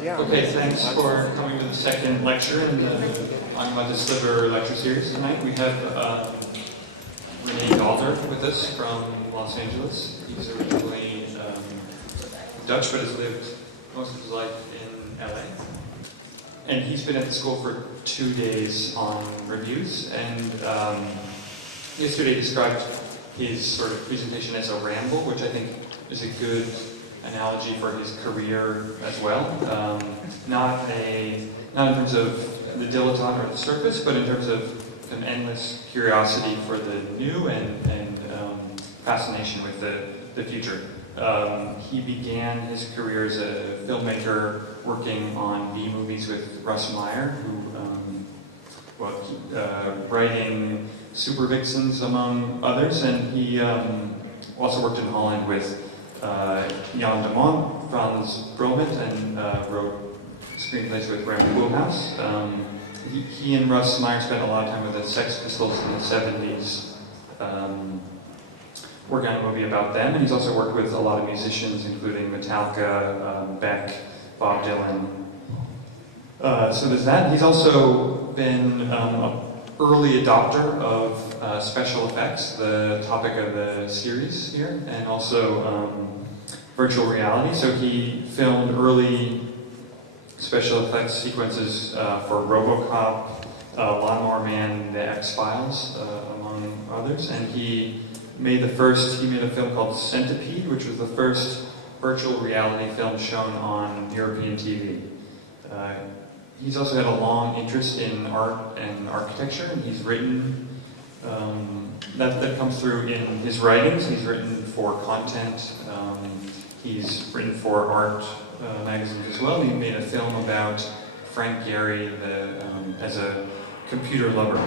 Okay, thanks for coming to the second lecture in the Sliver lecture series tonight. We have Rene Daalder with us from Los Angeles. He's originally Dutch, but has lived most of his life in LA. And he's been at the school for 2 days on reviews, and yesterday described his sort of presentation as a ramble, which I think is a good analogy for his career as well. Not in terms of the dilettante or the surface, but in terms of an endless curiosity for the new and fascination with the future. He began his career as a filmmaker working on B movies with Russ Meyer, who writing Super Vixens among others, and he also worked in Holland with Jan de Man, Frans Bromet, and wrote screenplays with Rene Koolhaas. He and Russ Meyer spent a lot of time with the Sex Pistols in the 70s, working on a movie about them, and he's also worked with a lot of musicians, including Metallica, Beck, Bob Dylan. So there's that. He's also been an early adopter of special effects, the topic of the series here, and also virtual reality. So he filmed early special effects sequences for RoboCop, Lawnmower Man, The X-Files, among others. And he made a film called Centipede, which was the first virtual reality film shown on European TV. He's also had a long interest in art and architecture, and he's written, that comes through in his writings. He's written for content, he's written for art magazines as well. He made a film about Frank Gehry as a computer lover.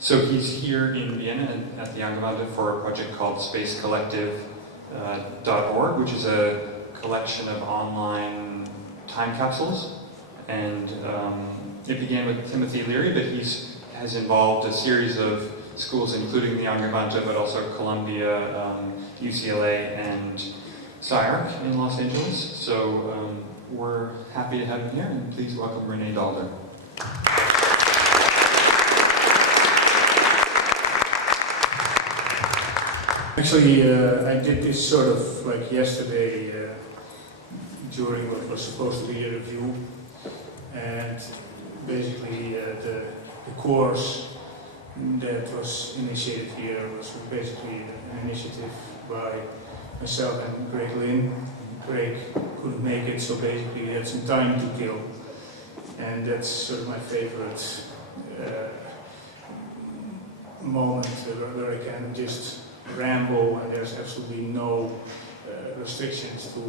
So he's here in Vienna at the Angewandte for a project called spacecollective.org, which is a collection of online time capsules, and it began with Timothy Leary, but has involved a series of schools, including the Angewandte, but also Columbia, UCLA, and SCI-Arc in Los Angeles. So we're happy to have him here, and please welcome Rene Daalder. Actually, I did this sort of like yesterday during what was supposed to be a review, and basically the course that was initiated here was basically an initiative by myself and Greg Lynn. Greg couldn't make it, so basically he had some time to kill, and that's sort of my favorite moment where I can just ramble and there's absolutely no restrictions to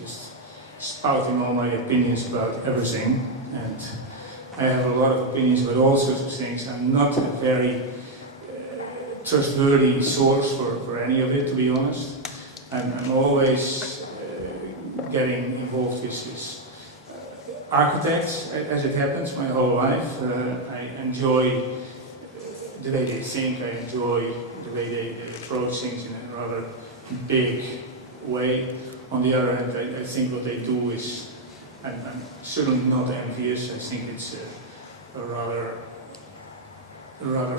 just spouting all my opinions about everything. And I have a lot of opinions about all sorts of things. I'm not a very trustworthy source for any of it, to be honest. I'm always getting involved with architects, as it happens, my whole life. I enjoy the way they think, I enjoy the way they approach things in a rather big way. On the other hand, I think what they do is, I'm certainly not envious. I think it's a rather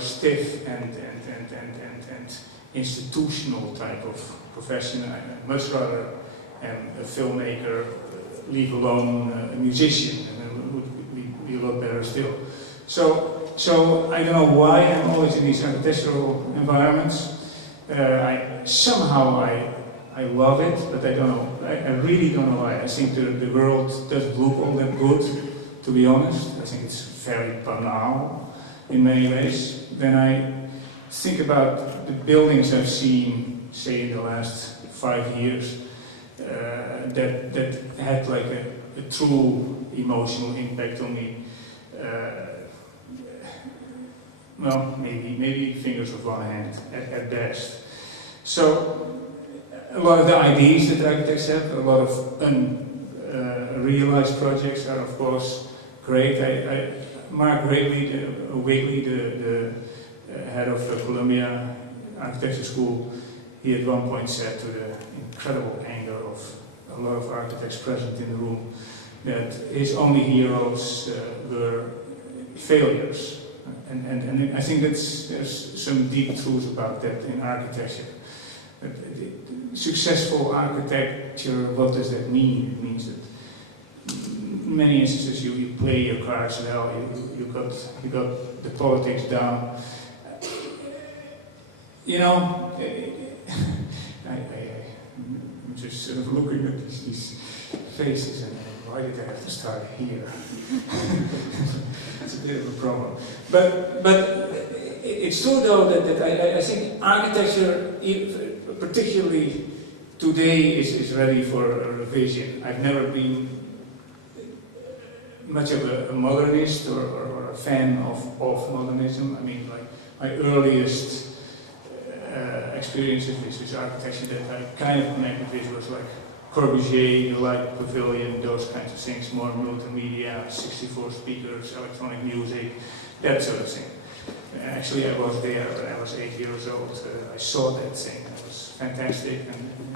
stiff and institutional type of profession. I much rather am a filmmaker, leave alone a musician, and it would be a lot better still. So I don't know why I'm always in these architectural environments. Somehow I love it, but I don't know. I really don't know why. I think the world doesn't look all that good, to be honest. I think it's very banal in many ways. When I think about the buildings I've seen, say in the last 5 years, that had like a true emotional impact on me. Well, maybe fingers of one hand at best. So a lot of the ideas that architects have, a lot of unrealized projects are of course great. Mark Wigley, the head of the Columbia Architecture School, he at one point said, to the incredible anger of a lot of architects present in the room, that his only heroes were failures. And I think there's some deep truth about that in architecture. Successful architecture, what does that mean? It means that in many instances you play your cards well, you got the politics down. You know, I'm just sort of looking at these faces and why did I have to start here? It's a bit of a problem. But it's true though that I think architecture, particularly today, is ready for a revision. I've never been much of a modernist or a fan of modernism. I mean, like my earliest experiences with architecture that I kind of connected with was like Corbusier, the Light Pavilion, those kinds of things, more multimedia, 64 speakers, electronic music, that sort of thing. Actually, I was there when I was 8 years old. I saw that thing. It was fantastic,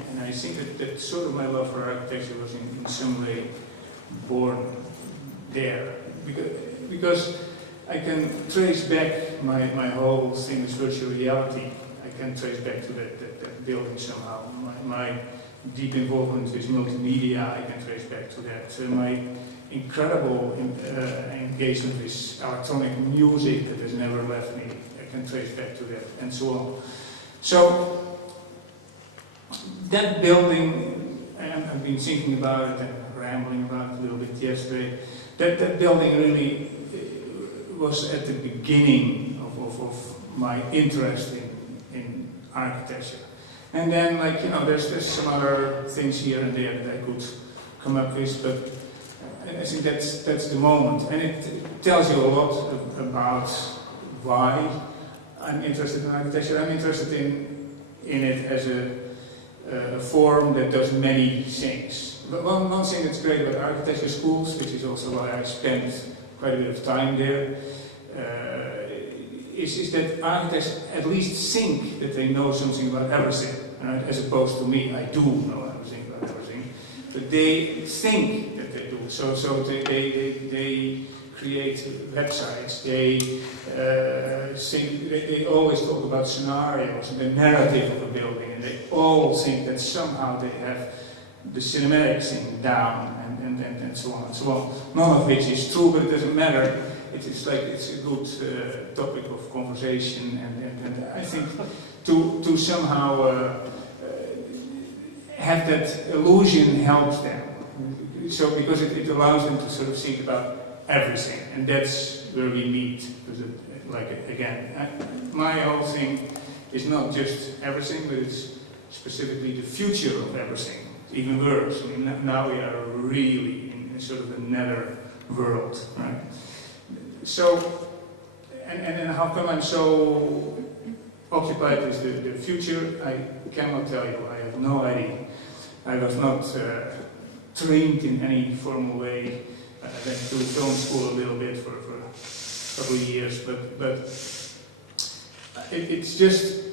and I think that sort of my love for architecture was in some way born there, because I can trace back my whole thing with virtual reality. I can trace back to that building somehow. My deep involvement with multimedia, I can trace back to that. My incredible engagement with electronic music that has never left me, I can trace back to that, and so on. So, that building, I've been thinking about it and rambling about it a little bit yesterday, that building really was at the beginning of my interest in architecture. And then, like, you know, there's some other things here and there that I could come up with, but I think that's the moment. And it tells you a lot about why I'm interested in architecture. I'm interested in it as a form that does many things. But one thing that's great about architecture schools, which is also why I spent quite a bit of time there, is that architects at least think that they know something about everything, right? As opposed to me, I do know everything about everything, but they think that they do. So they create websites. They always talk about scenarios and the narrative of a building, and they all think that somehow they have the cinematic thing down, and so on and so on. None of which is true, but it doesn't matter. It's a good topic of conversation, and I think to somehow have that illusion helps them. So because it allows them to sort of think about everything, and that's where we meet. Because my whole thing is not just everything, but it's specifically the future of everything. Even worse. I mean, now we are really in sort of a nether world, right? So, and how come I'm so occupied with the future? I cannot tell you. I have no idea. I was not trained in any formal way. I went to film school a little bit for a couple of years, but it's just,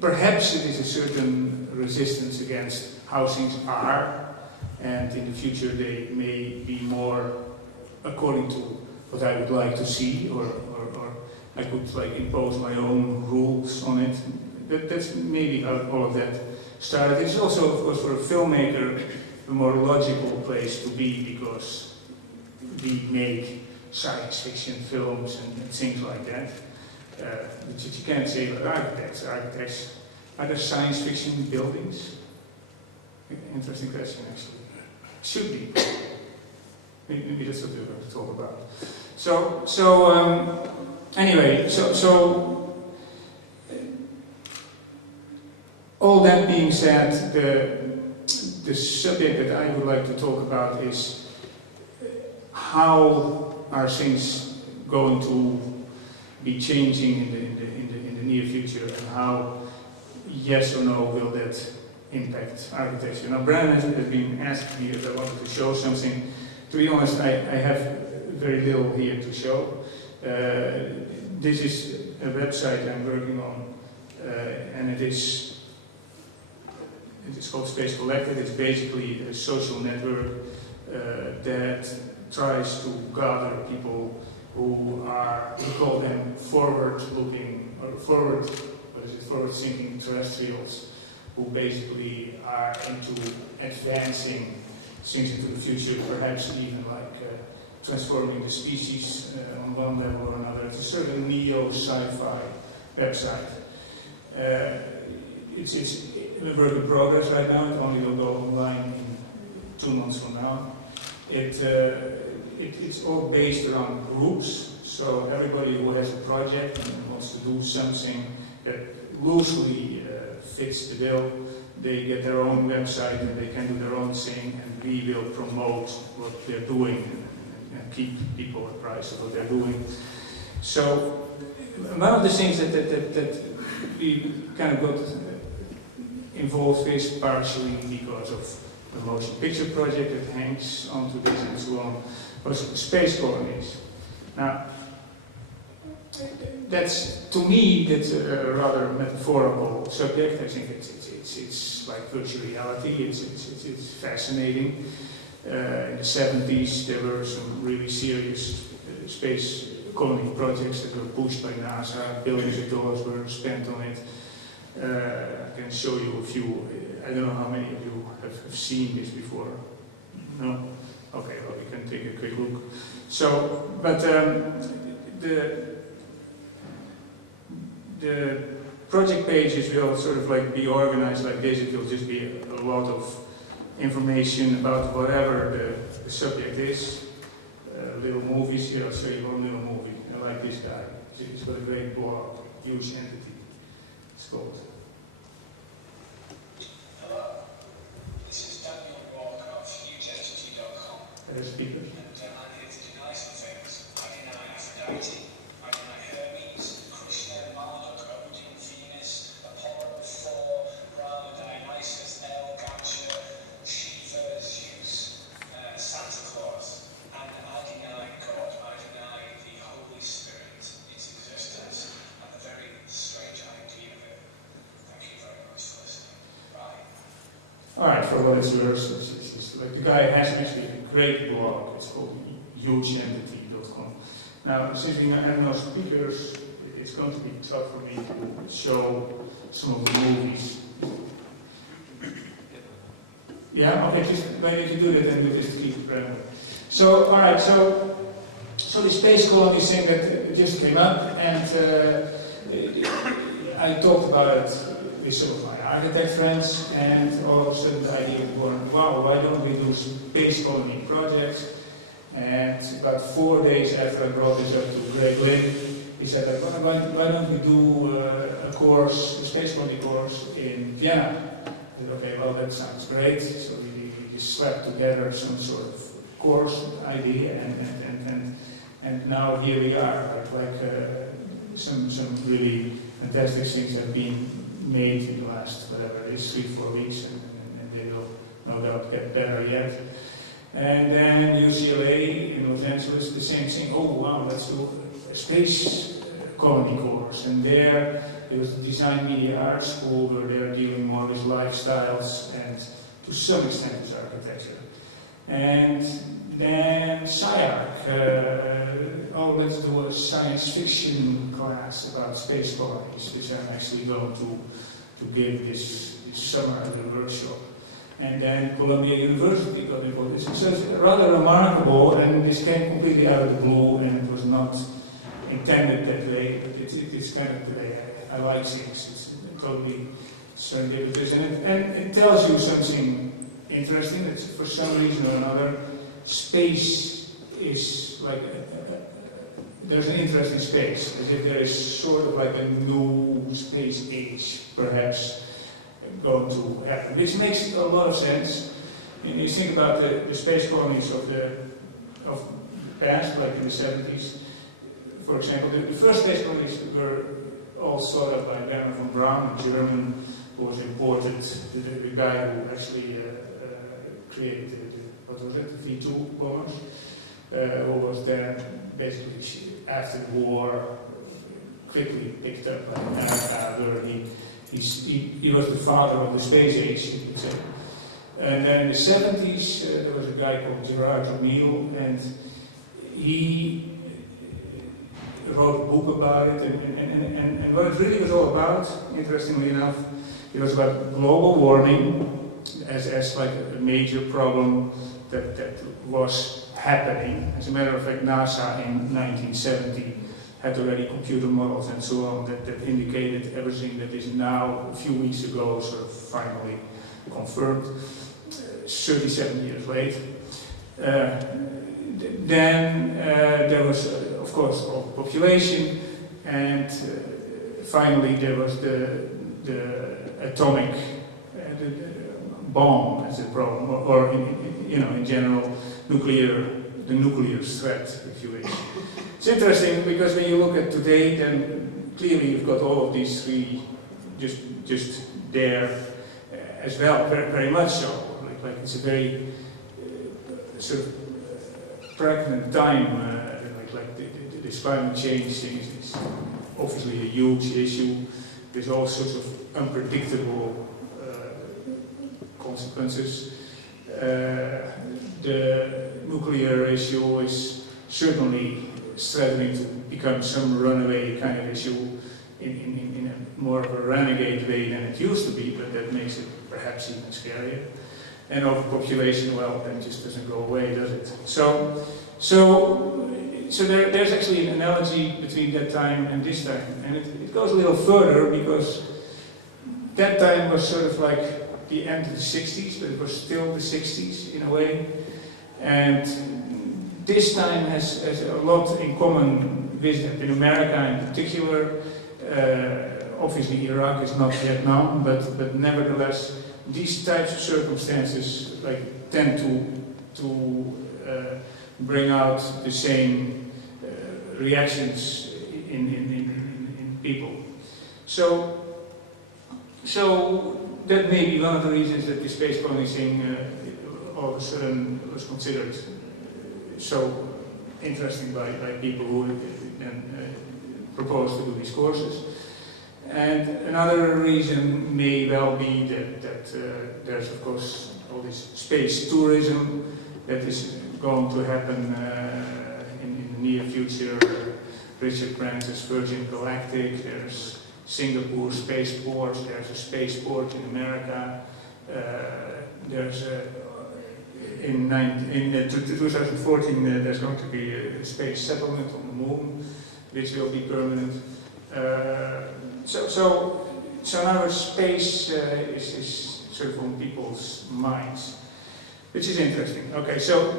perhaps it is a certain resistance against how things are, and in the future they may be more according to what I would like to see, or I could like impose my own rules on it. That's maybe how all of that started. It's also, of course, for a filmmaker, a more logical place to be, because we make science fiction films and things like that, which you can't say about architects. Architects, are there science fiction buildings? Interesting question, actually. Should be. Maybe that's what we're going to talk about. Anyway, all that being said, the subject that I would like to talk about is how are things going to be changing in the near future, and how, yes or no, will that impact architecture. Now, Brennan has been asking me if I wanted to show something. To be honest, I have very little here to show. This is a website I'm working on, and it is it's called Space Collective. It's basically a social network that tries to gather people who are, we call them forward-looking, or forward-thinking terrestrials, who basically are into advancing things into the future, perhaps even like transforming the species on one level or another. It's a sort of neo-sci-fi website. It's in a work in progress right now. It only will go online in 2 months from now. It's all based around groups. So everybody who has a project and wants to do something that loosely fits the bill, they get their own website and they can do their own thing, and we will promote what they're doing and keep people apprised of what they're doing. So one of the things that we kind of got involved with, partially because of the motion picture project that hangs onto this and so on, was space colonies. Now, to me, that's a rather metaphorical subject. I think it's like virtual reality. It's fascinating. In the 70s, there were some really serious space colony projects that were pushed by NASA. Billions of dollars were spent on it. I can show you a few. I don't know how many of you have seen this before. No? Okay, well, we can take a quick look. So, but the project pages will sort of like be organized like this. It will just be a lot of information about whatever the subject is. Little movies here. I'll show you one little movie. I like this guy. He's got a great blog, huge entity. It's called. Hello, this is Daniel Walker of hugeentity.com. There's speakers. And I'm here to deny some things. I deny Aphrodite, I deny Hermes, Krishna, Marduk, Odin, Venus, Apollo, Thor, Brahma, Dionysus, El, Ganesha, Shiva, Zeus, Santa Claus. And I deny God, I deny the Holy Spirit, its existence, and the very strange idea of it. Thank you very much for listening. Bye. Alright, for what it's worth, it's like the guy has actually a great blog. It's called hugeentity.com. Now, since we have no speakers, it's going to be tough for me to show some of the movies. Yeah, okay, just maybe you do that and just keep it random. So, alright, so the space colony thing that just came up, and I talked about it with some of my architect friends, and all of a sudden the idea was born, wow, why don't we do space colony projects? And about 4 days after I brought this up to Greg Lynn, he said, why don't we do a course, a space colony course in Vienna? I said, okay, well that sounds great. So we just slapped together some sort of course idea, and now here we are. Some really fantastic things have been made in the last, whatever it is, 3-4 weeks, and they will no doubt get better yet. And then UCLA in Los Angeles, the same thing. Oh wow, let's do a space colony course. And there was the Design Media Art School, where they're dealing more with lifestyles and to some extent with architecture. And then SciArc, let's do a science fiction class about space colonies, which I'm actually going to give this summer at the workshop. And then Columbia University got involved. So it's rather remarkable, and this came completely out of the blue, and it was not intended that way, but it's kind of the way I like things. It's totally serendipitous, and it tells you something interesting. It's for some reason or another, space is like there's an interest in space, as if there is sort of like a new space age, perhaps, going to happen, which makes a lot of sense. And you think about the space colonies of the past, like in the 70s, for example. The first space colonies were all thought of by Werner von Braun, a German who was imported, the guy who actually created the V2 bombers, who was then basically after the war quickly picked up by America, where he he was the father of the space age, you could say. And then in the 70s, there was a guy called Gerard O'Neill, and he wrote a book about it, and what it really was all about, interestingly enough, it was about global warming as like a major problem that was happening. As a matter of fact, NASA in 1970 had already computer models and so on that indicated everything that is now, a few weeks ago, sort of finally confirmed, 37 years late. Then there was, of course, population, and finally there was the atomic bomb as a problem, or in general, the nuclear threat, if you wish. It's interesting because when you look at today, then clearly you've got all of these three just there as well, very, very much so. Like it's a very sort of pregnant time. This climate change thing is obviously a huge issue. There's all sorts of unpredictable consequences. The nuclear issue is certainly threatening to become some runaway kind of issue in a more of a renegade way than it used to be, but that makes it perhaps even scarier. And overpopulation, well, that just doesn't go away, does it? So there's actually an analogy between that time and this time, and it goes a little further because that time was sort of like the end of the 60s, but it was still the 60s in a way, and this time has a lot in common with that. In America in particular, obviously Iraq is not Vietnam, but nevertheless, these types of circumstances like tend to bring out the same reactions in people. So that may be one of the reasons that the space colony thing all of a sudden was considered so interesting by people who then proposed to do these courses. And another reason may well be that there's of course all this space tourism that is going to happen in the near future. Richard Brance's Virgin Galactic, there's Singapore Spaceport, there's a spaceport in America, there's in 2014 there's going to be a space settlement on the moon, which will be permanent. So now space is sort of on people's minds, which is interesting. Okay, so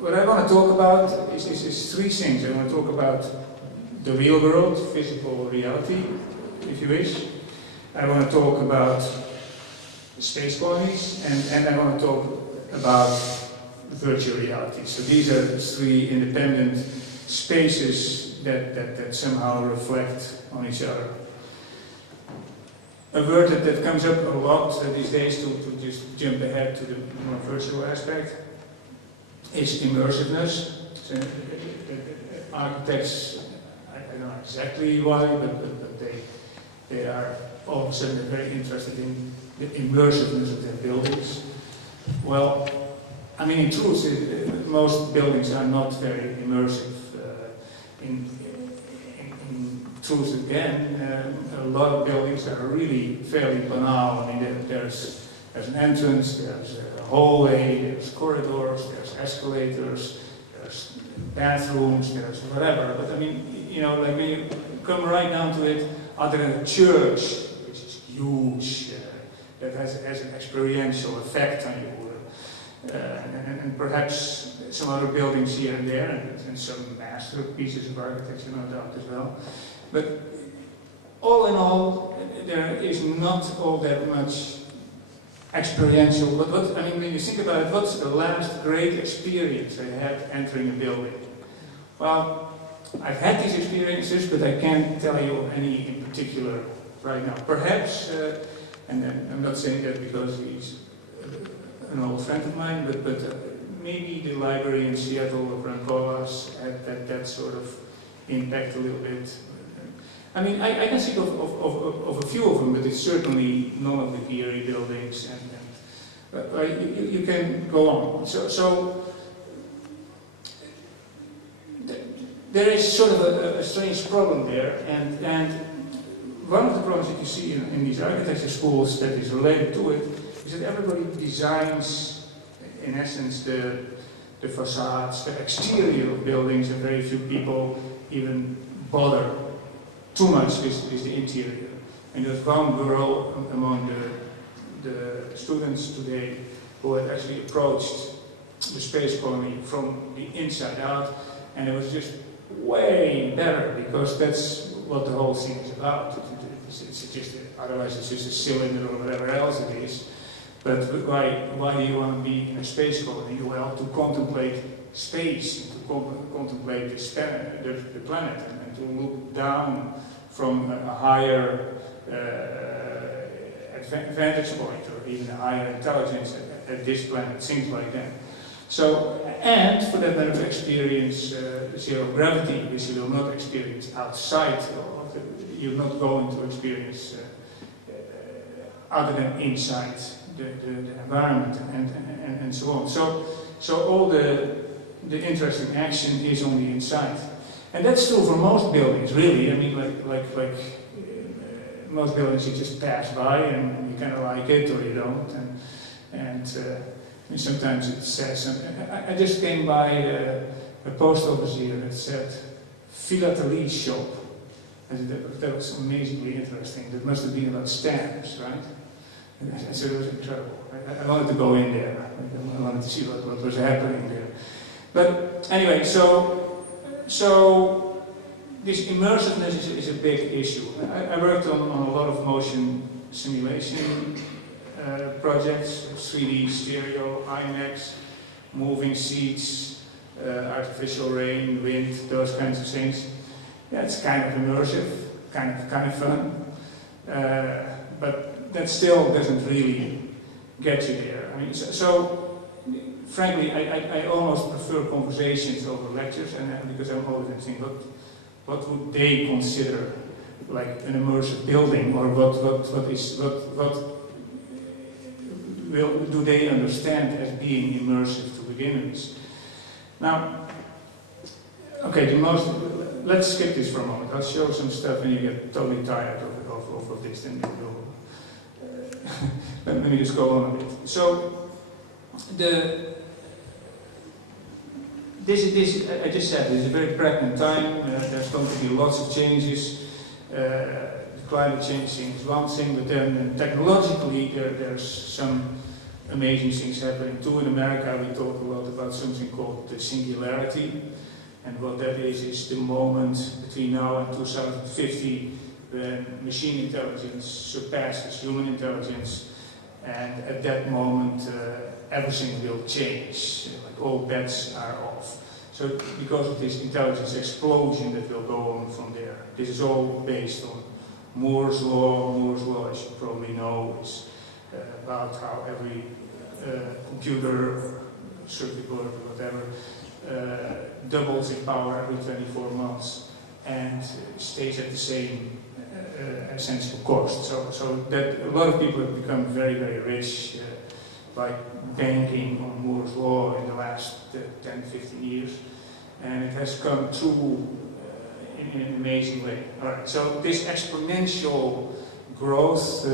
what I want to talk about is three things. I want to talk about the real world, physical reality, if you wish. I want to talk about space colonies, and I want to talk about virtual reality. So these are three independent spaces that somehow reflect on each other. A word that comes up a lot these days, to just jump ahead to the more virtual aspect, is immersiveness. So, architects, I don't know exactly why, but they are all of a sudden very interested in the immersiveness of their buildings. Well, I mean, in truth, most buildings are not very immersive. In truth, again, a lot of buildings are really fairly banal. I mean, there's an entrance, there's a hallway, there's corridors, there's escalators, there's bathrooms, there's whatever. But I mean, you know, like when you come right down to it, other than a church, which is huge, that has an experiential effect on you. And perhaps some other buildings here and there, and some masterpieces of architecture, no doubt as well. But all in all, there is not all that much experiential. But what, I mean, when you think about it, what's the last great experience I had entering a building? Well, I've had these experiences, but I can't tell you any in particular right now. Perhaps, and I'm not saying that because he's an old friend of mine, but maybe the library in Seattle of Rancolas had that sort of impact a little bit. I mean, I can think of a few of them, but it's certainly none of the Geary buildings, and you can go on. So there is sort of a strange problem there, and one of the problems that you see in these architecture schools that is related to it is that everybody designs, in essence, the facades, the exterior of buildings, and very few people even bother too much with the interior. And there's one girl among the students today who had actually approached the space colony from the inside out, and it was just way better, because that's what the whole thing is about. It's just, otherwise it's just a cylinder or whatever else it is. But why do you want to be in a space colony? Well, to contemplate space, to contemplate the planet, and to look down from a higher vantage point, or even a higher intelligence at this planet, things like that. So, and for that matter, to experience zero gravity, which you will not experience outside of the, you're not going to experience other than inside the environment, and so on. So all the interesting action is on the inside. And that's true for most buildings, really. I mean, like most buildings you just pass by and you kind of like it or you don't. And sometimes it says something. I just came by a post office here that said philately shop. And that was amazingly interesting. That must have been about stamps, right? And so it was incredible. I wanted to go in there. I wanted to see what was happening there. But anyway, so this immersiveness is a big issue. I worked on a lot of motion simulation projects, 3D stereo, IMAX, moving seats, artificial rain, wind, those kinds of things. Yeah, it's kind of immersive, kind of fun, but that still doesn't really get you there. I mean, so frankly, I almost prefer conversations over lectures, and because I'm always thinking, what would they consider like an immersive building, or what do they understand as being immersive to begin with? Now, okay, let's skip this for a moment. I'll show some stuff and you get totally tired of this, then we'll, let me just go on a bit. So, this I just said, this is a very pregnant time. There's going to be lots of changes. The climate change thing is one thing, but then technologically there's some amazing things happening too. In America we talk a lot about something called the singularity, and what that is the moment between now and 2050 when machine intelligence surpasses human intelligence, and at that moment everything will change, like all bets are off. So because of this intelligence explosion that will go on from there. This is all based on Moore's law. Moore's law, as you probably know, is about how every computer, circuit board, or whatever, doubles in power every 24 months and stays at the same essential cost. So that a lot of people have become very, very rich by banking on Moore's law in the last 10, 15 years, and it has come true in an amazing way. All right, so this exponential growth,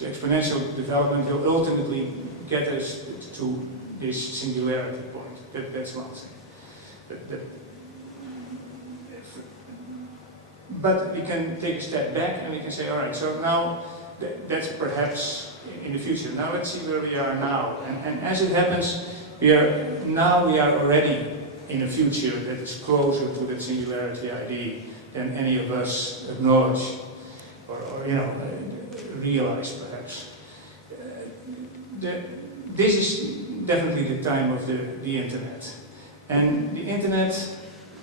exponential development will ultimately get us to this singularity point. That's one thing. But we can take a step back and we can say, all right, so now that's perhaps in the future. Now let's see where we are now. And as it happens, we are already in a future that is closer to that singularity idea than any of us acknowledge or realize perhaps. This is definitely the time of the internet. And the internet,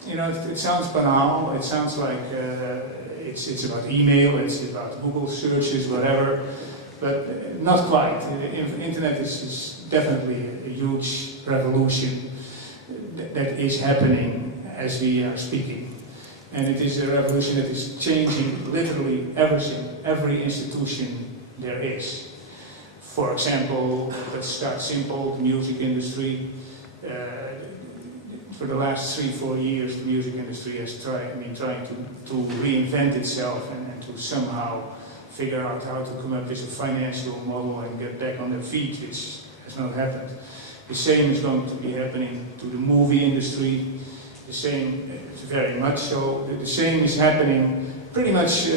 it sounds banal, it sounds like it's about email, it's about Google searches, whatever, but not quite. The internet is definitely a huge revolution that is happening as we are speaking. And it is a revolution that is changing literally everything, every institution there is. For example, let's start simple, the music industry. For the last 3-4 years, the music industry has been trying to reinvent itself and to somehow figure out how to come up with a financial model and get back on their feet, which has not happened. The same is going to be happening to the movie industry. The same, very much so. The same is happening pretty much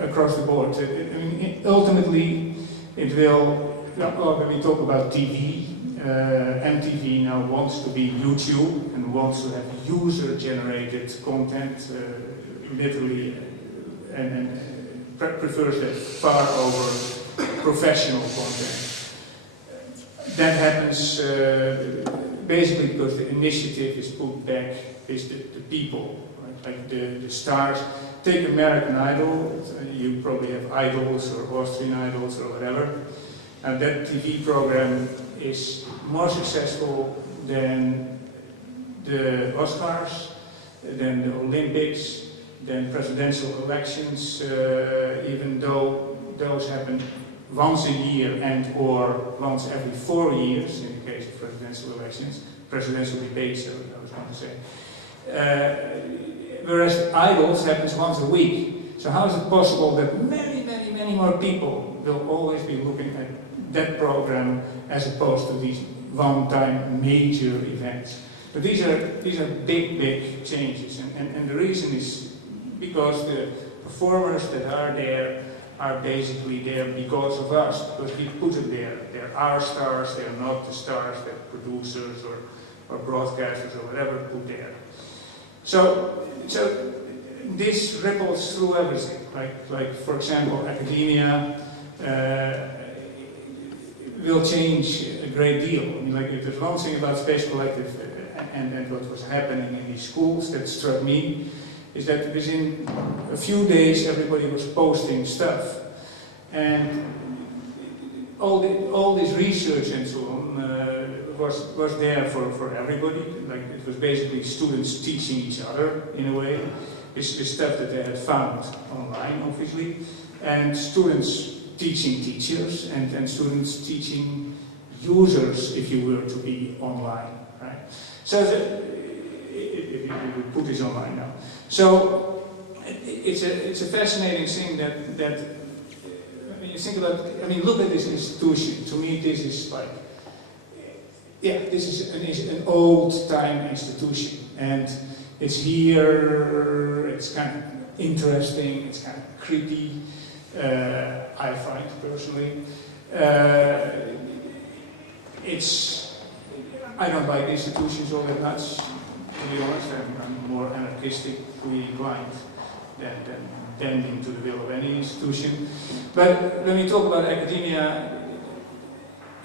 across the board. I mean, ultimately, it will. When we talk about TV, MTV now wants to be YouTube and wants to have user-generated content, literally, and prefers that far over professional content. That happens basically because the initiative is put back with the people, right? Like the stars. Take American Idol, you probably have Idols or Austrian Idols or whatever, and that TV program is more successful than the Oscars, than the Olympics, than presidential elections, even though those happen once a year and or once every 4 years in the case of presidential elections, presidential debates, I was going to say. Whereas Idols happens once a week. So how is it possible that many more people will always be looking at that program as opposed to these one-time major events? But these are big changes, and the reason is because the performers that are there are basically there because of us, because we put them there. They're our stars, they're not the stars that producers or broadcasters or whatever put there. So this ripples through everything. Like for example, academia will change a great deal. I mean, like if there's one thing about Space Collective and what was happening in these schools that struck me, is that within a few days everybody was posting stuff, and all this research and so on was there for everybody. Like it was basically students teaching each other in a way. It's stuff that they had found online, obviously, and students teaching teachers, and students teaching users, if you were to be online, right? So if you put this online now. So it's a fascinating thing that when you think about, I mean, look at this institution. To me, this is like, yeah, this is an old-time institution, and it's here. It's kind of interesting. It's kind of creepy. I find personally. I don't like institutions all that much. To be honest, I'm more anarchistically inclined than bending to the will of any institution. But when we talk about academia,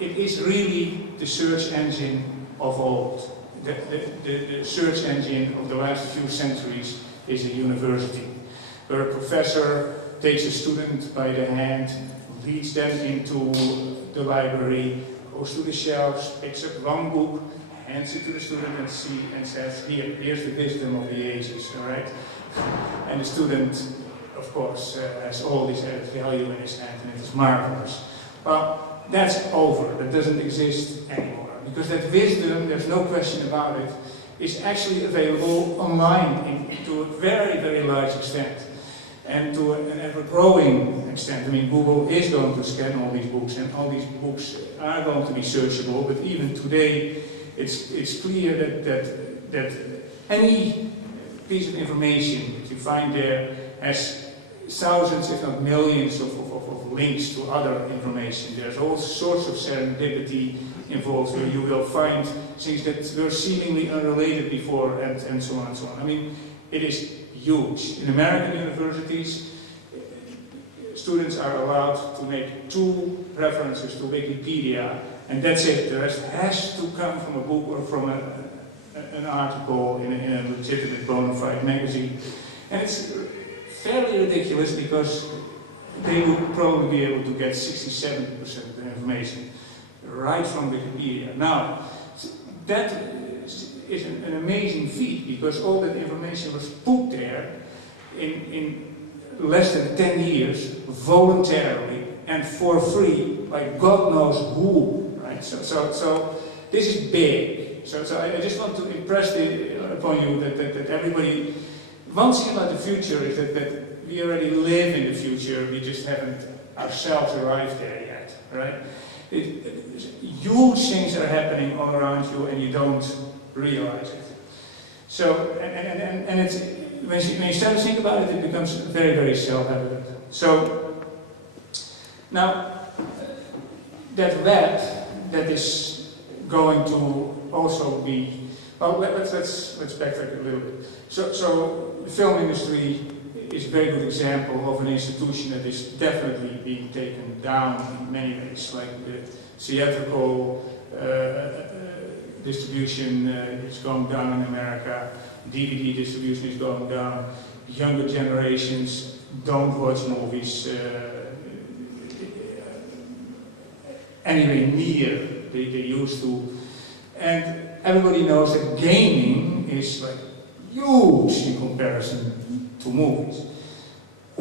it is really the search engine of old. The search engine of the last few centuries is a university, where a professor takes a student by the hand, leads them into the library, goes to the shelves, picks up one book, hands it to the student and says, here's the wisdom of the ages, all right? And the student, of course, has all this added value in his hand, and it is marvelous. Well, that's over. That doesn't exist anymore. Because that wisdom, there's no question about it, is actually available online to a very, very large extent. And to an ever-growing extent. I mean, Google is going to scan all these books, and all these books are going to be searchable, but even today, it's clear that any piece of information that you find there has thousands, if not millions, of links to other information. There's all sorts of serendipity involved where you will find things that were seemingly unrelated before, and so on and so on. I mean, it is huge. In American universities, students are allowed to make 2 references to Wikipedia, and that's it. The rest has to come from a book or from an article in a legitimate bona fide magazine. And it's fairly ridiculous because they would probably be able to get 60-70% of the information right from Wikipedia. Now, that is an amazing feat because all that information was put there in less than 10 years, voluntarily and for free, like God knows who, right? So this is big. So I just want to impress upon you that everybody, one thing about the future is that we already live in the future, we just haven't ourselves arrived there yet, right? Huge things are happening all around you and you don't realize it. So, and it's, when you start to think about it, it becomes very, very self-evident. So, now, that web that is going to also be, well, let's backtrack a little bit. So the film industry is a very good example of an institution that is definitely being taken down in many ways, like the theatrical distribution is going down in America, DVD distribution is going down, younger generations don't watch movies anywhere near they used to, and everybody knows that gaming is like huge in comparison to movies.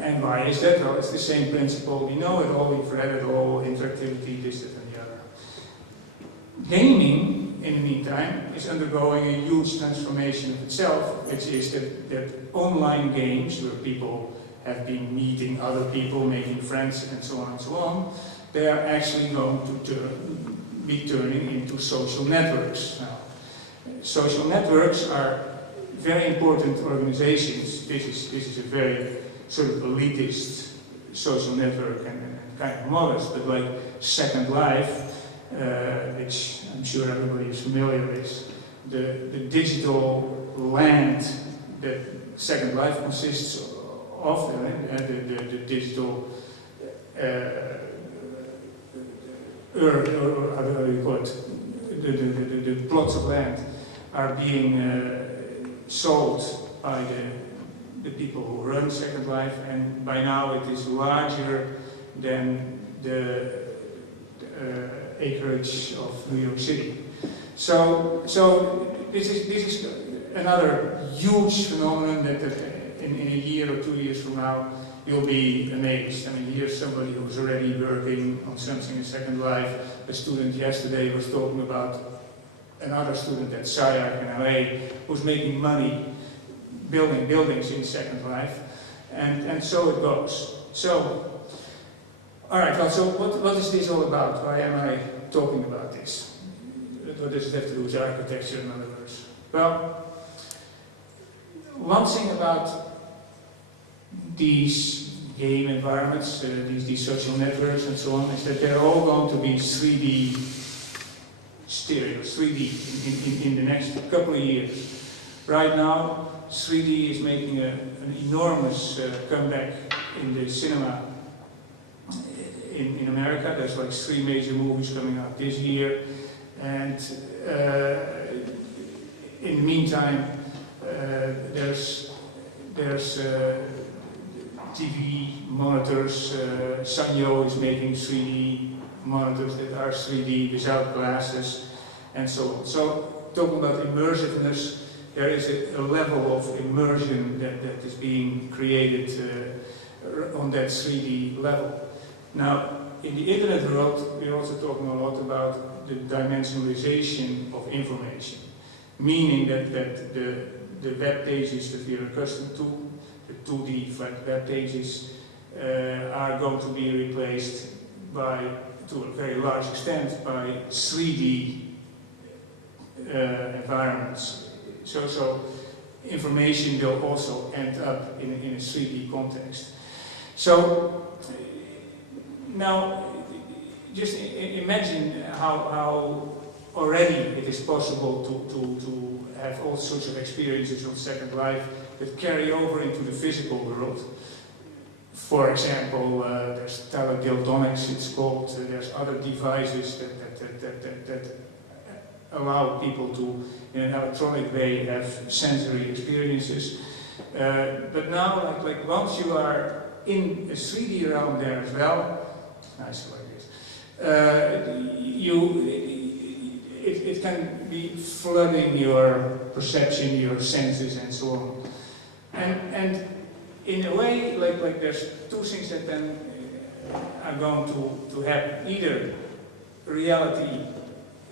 And why is that? Well, it's the same principle. We know it all, we've read it all, interactivity, this, that, and the other. Gaming, in the meantime, is undergoing a huge transformation of itself, which is that online games, where people have been meeting other people, making friends, and so on, they are actually going to be turning into social networks. Now, social networks are very important organizations. This is a very sort of elitist social network and kind of modest, but like Second Life, which I'm sure everybody is familiar with, the digital land that Second Life consists of, the digital or how do you call it, the plots of land are being sold by the people who run Second Life, and by now it is larger than the acreage of New York City. So this is another huge phenomenon that in a year or 2 years from now you'll be amazed. I mean, here's somebody who's already working on something in Second Life. A student yesterday was talking about another student at SciArc in LA who's making money building buildings in Second Life, and so it goes. So, all right, well, so what is this all about? Why am I talking about this? What does it have to do with architecture, in other words? Well, one thing about these game environments, these social networks and so on, is that they're all going to be 3D stereos, 3D in the next couple of years. Right now, 3D is making an enormous comeback in the cinema in America. There's like 3 major movies coming out this year, and in the meantime, there's TV monitors. Sanyo is making 3D monitors that are 3D without glasses, and so on. So, talking about immersiveness, there is a level of immersion that is being created on that 3D level. Now, in the internet world, we're also talking a lot about the dimensionalization of information, meaning that the web pages that we are accustomed to, the 2D flat web pages, are going to be replaced by, to a very large extent, by 3D environments. So information will also end up in a 3D context. So now, just imagine how already it is possible to have all sorts of experiences on Second Life that carry over into the physical world. For example, there's teledildonics, it's called. There's other devices that allow people to, in an electronic way, have sensory experiences. But now, like once you are in a 3D realm there as well, nice like this, it can be flooding your perception, your senses, and so on. And in a way, like there's two things that then are going to happen. Either reality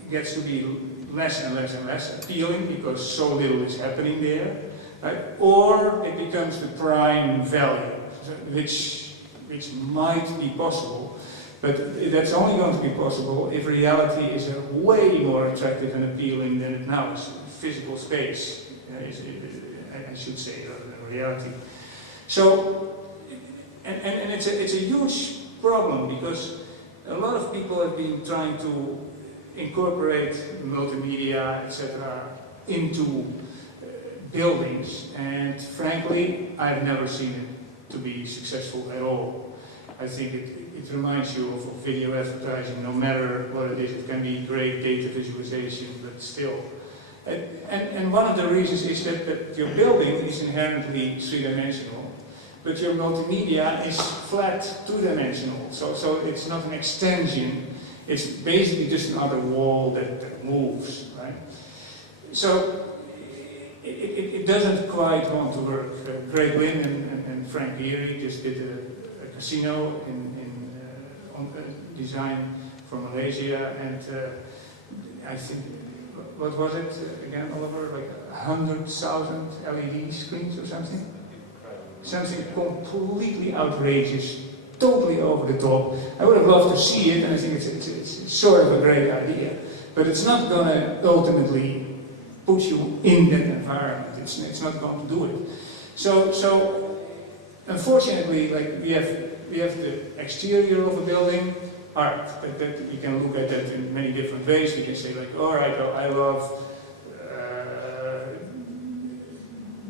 gets to be less and less and less appealing because so little is happening there, right? Or it becomes the prime value, which might be possible, but that's only going to be possible if reality is way more attractive and appealing than it now is. Physical space, I should say, rather than reality. So, and it's a huge problem because a lot of people have been trying to incorporate multimedia, etc., into buildings, and frankly, I've never seen it to be successful at all. I think it reminds you of video advertising, no matter what it is. It can be great data visualization, but still. And one of the reasons is that your building is inherently three-dimensional, but your multimedia is flat, two-dimensional. So it's not an extension, it's basically just another wall that moves, right? So it doesn't quite want to work. Greg Lynn and Frank Gehry just did a casino on design for Malaysia, and I think, what was it again, Oliver? Like 100,000 LED screens or something? Something completely outrageous, totally over the top. I would have loved to see it, and I think it's sort of a great idea. But it's not going to ultimately put you in that environment. It's not going to do it. So unfortunately, like we have the exterior of a building, art, that we can look at that in many different ways. We can say like, all right, I love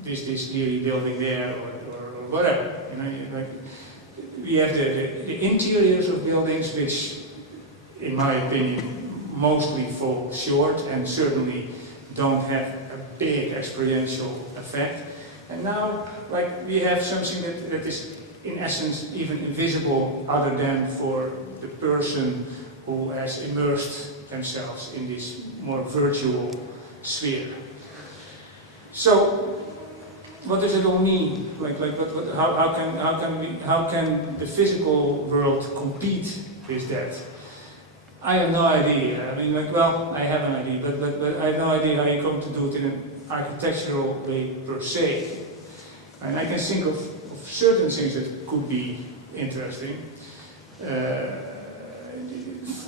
this eerie building there, or whatever. You know, like we have the interiors of buildings, which, in my opinion, mostly fall short and certainly don't have a big experiential effect. And now, like, we have something that is, in essence, even invisible, other than for the person who has immersed themselves in this more virtual sphere. So, what does it all mean? How can the physical world compete with that? I have no idea. I mean, I have an idea, but I have no idea how you're going to do it in an architectural way per se. And I can think of certain things that could be interesting.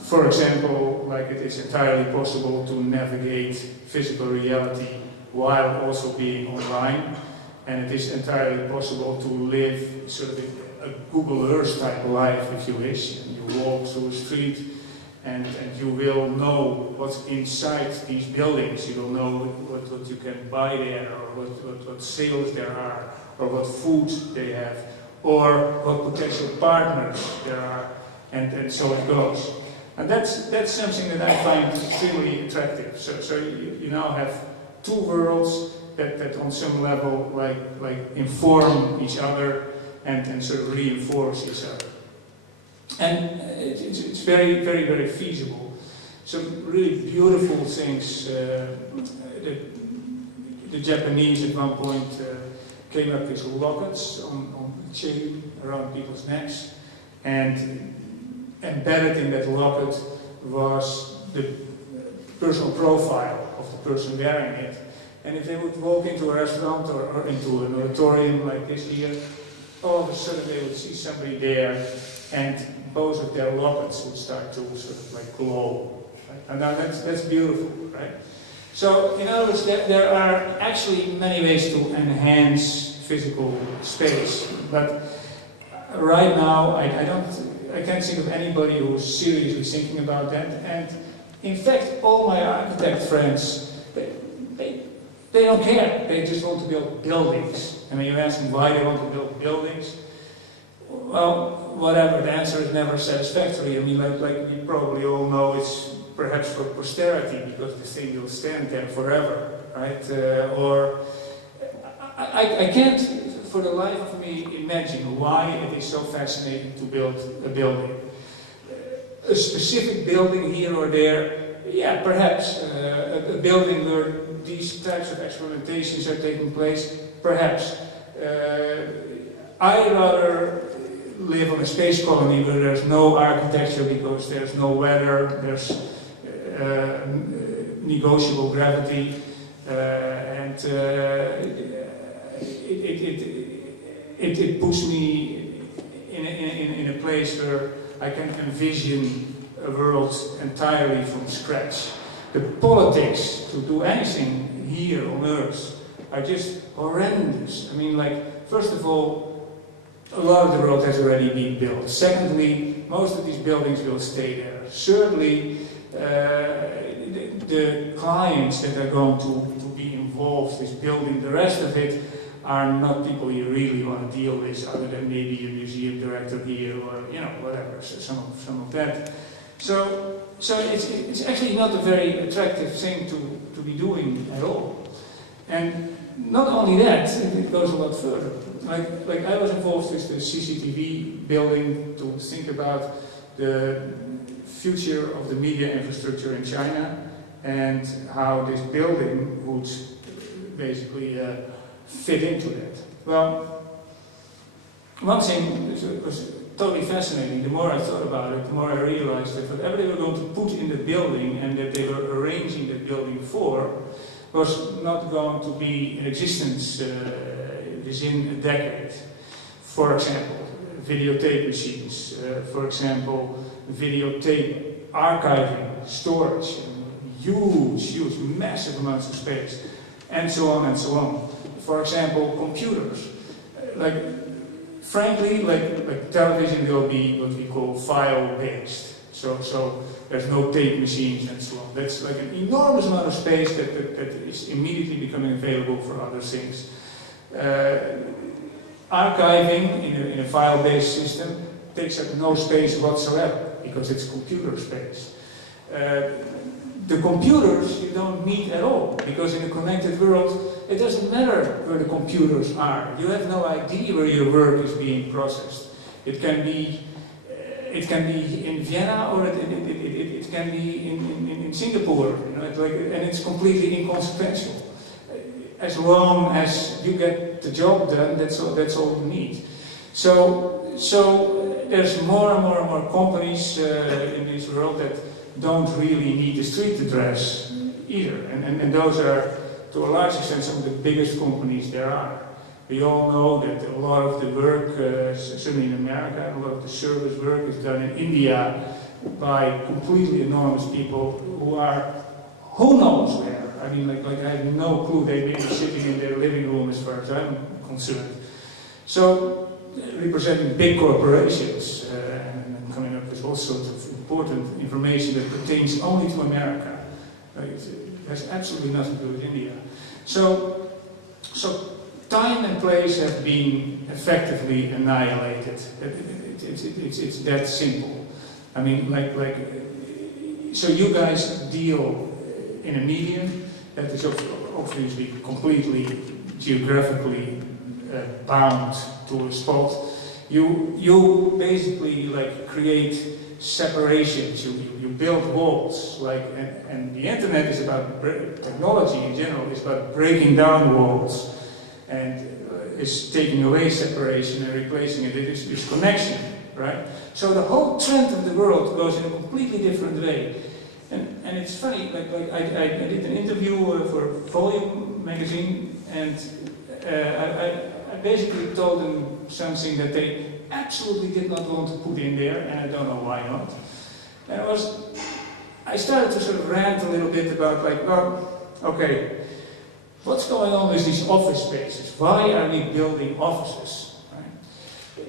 For example, like it is entirely possible to navigate physical reality while also being online, and it is entirely possible to live sort of a Google Earth type life, if you wish. And you walk through a street, and you will know what's inside these buildings. You will know what you can buy there, or what sales there are, or what food they have, or what potential partners there are, and so it goes. And that's something that I find extremely attractive. So you now have two worlds that on some level like inform each other and sort of reinforce each other. And it's very, very, very feasible. Some really beautiful things. The Japanese at one point came up with lockets on the chain around people's necks, and embedded in that locket was the personal profile of the person wearing it. And if they would walk into a restaurant or into an auditorium like this here, all of a sudden they would see somebody there, and both of their lockets would start to sort of like glow. Right? And now that's beautiful, right? So in other words, there are actually many ways to enhance physical space, but right now I can't think of anybody who's seriously thinking about that. And in fact, all my architect friends, they don't care. They just want to build buildings. I mean, you ask them why they want to build buildings. Well, whatever, the answer is never satisfactory. I mean, like you probably all know, it's perhaps for posterity, because the thing will stand there forever, right? Or I can't, for the life of me, imagine why it is so fascinating to build a building. A specific building here or there, yeah, perhaps. A building where these types of experimentations are taking place, perhaps. I rather live on a space colony where there's no architecture because there's no weather, there's negotiable gravity, and it puts me in a place where I can envision a world entirely from scratch. The politics to do anything here on Earth are just horrendous. I mean, like, first of all, a lot of the world has already been built. Secondly, most of these buildings will stay there. Thirdly, the clients that are going to be involved with building the rest of it are not people you really want to deal with, other than maybe a museum director here or, you know, whatever, so some of that. So it's actually not a very attractive thing to be doing at all. And not only that, it goes a lot further. Like I was involved with the CCTV building to think about the future of the media infrastructure in China and how this building would basically fit into that. Well, one thing was totally fascinating. The more I thought about it, the more I realized that whatever they were going to put in the building and that they were arranging the building for was not going to be in existence within a decade. For example, videotape machines, for example, videotape archiving, storage, huge, massive amounts of space, and so on and so on. For example, computers. Frankly, like television will be what we call file-based. So there's no tape machines and so on. That's like an enormous amount of space that is immediately becoming available for other things. Archiving in a file-based system takes up no space whatsoever because it's computer space. The computers you don't need at all because in a connected world it doesn't matter where the computers are. You have no idea where your work is being processed. It can be in Vienna or it can be in Singapore, you know, and it's completely inconsequential. As long as you get the job done, that's all you need. So there's more and more companies in this world that don't really need a street address either, and those are to a large extent some of the biggest companies there are. We all know that a lot of the work, certainly in America, a lot of the service work is done in India by completely enormous people who are who knows where. I mean, like I have no clue. They may be sitting in their living room as far as I'm concerned. So, representing big corporations and coming up with all sorts of important information that pertains only to America. It has absolutely nothing to do with India. So time and place have been effectively annihilated. It's that simple. I mean, so you guys deal in a medium that is obviously completely geographically bound to a spot. You basically create separations. You build walls. And the internet is about technology in general. Is about breaking down walls and is taking away separation and replacing it. It is connection, right? So the whole trend of the world goes in a completely different way. And it's funny, I did an interview for Volume magazine, and I basically told them something that they absolutely did not want to put in there, and I don't know why not. And I started to sort of rant a little bit about okay, what's going on with these office spaces? Why are we building offices? Right?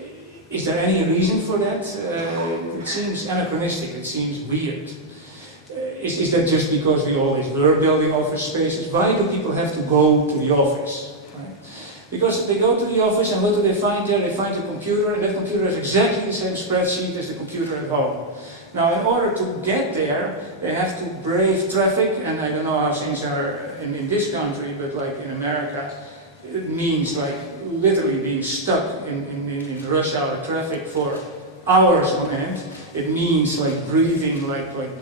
Is there any reason for that? It seems anachronistic, it seems weird. Is that just because we always were building office spaces? Why do people have to go to the office? Right? Because they go to the office and what do they find there? They find a computer, and that computer has exactly the same spreadsheet as the computer at home. Now, in order to get there, they have to brave traffic, and I don't know how things are in this country, but in America, it means literally being stuck in rush hour traffic for hours on end. It means breathing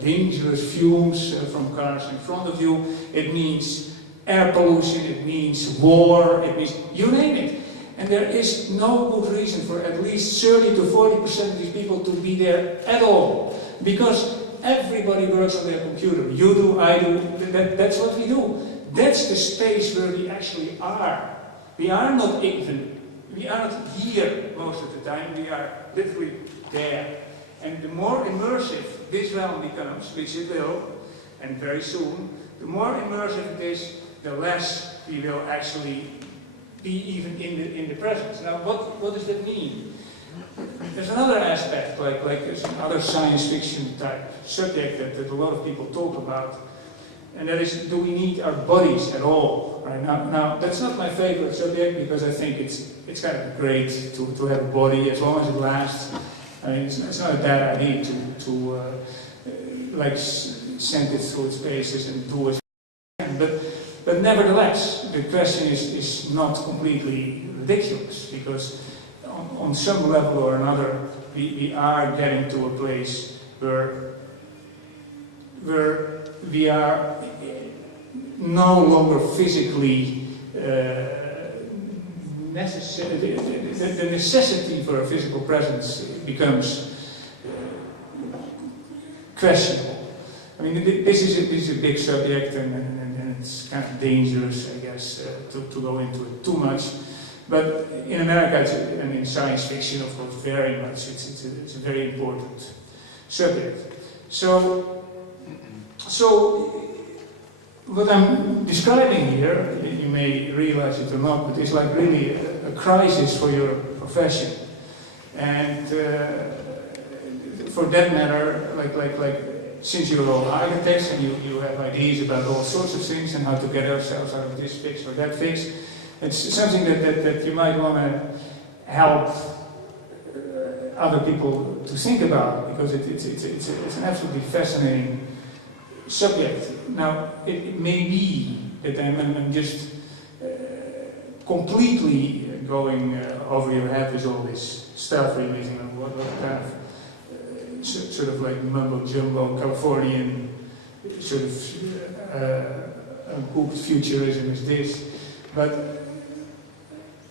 dangerous fumes from cars in front of you. It means air pollution. It means war. It means you name it. And there is no good reason for at least 30 to 40% of these people to be there at all. Because everybody works on their computer. You do, I do, that's what we do. That's the space where we actually are. We are not even, we are not here most of the time, we are literally there. And the more immersive this realm becomes, which it will, and very soon, the more immersive it is, the less we will actually be even in the presence. Now, what does that mean? There's another aspect, like there's another science fiction type subject that a lot of people talk about, and that is, do we need our bodies at all? Right now, that's not my favorite subject because I think it's kind of great to have a body as long as it lasts. I mean, it's not a bad idea to like send it through its paces and do it. But nevertheless, the question is not completely ridiculous because on some level or another, we are getting to a place where we are no longer physically necessary. The necessity for a physical presence becomes questionable. I mean, this is a big subject and it's kind of dangerous, I guess, to go into it too much. But in America, and in science fiction, of course, very much, it's a very important subject. So what I'm describing here, you may realize it or not, but it's like really a crisis for your profession. And for that matter, like since you're all architects and you have ideas about all sorts of things and how to get ourselves out of this fix or that fix, it's something that you might want to help other people to think about because it's an absolutely fascinating subject. Now, it may be that I'm just completely going over your head with all this stuff, releasing what kind of sort of like mumbo-jumbo Californian sort of cooked futurism is this. But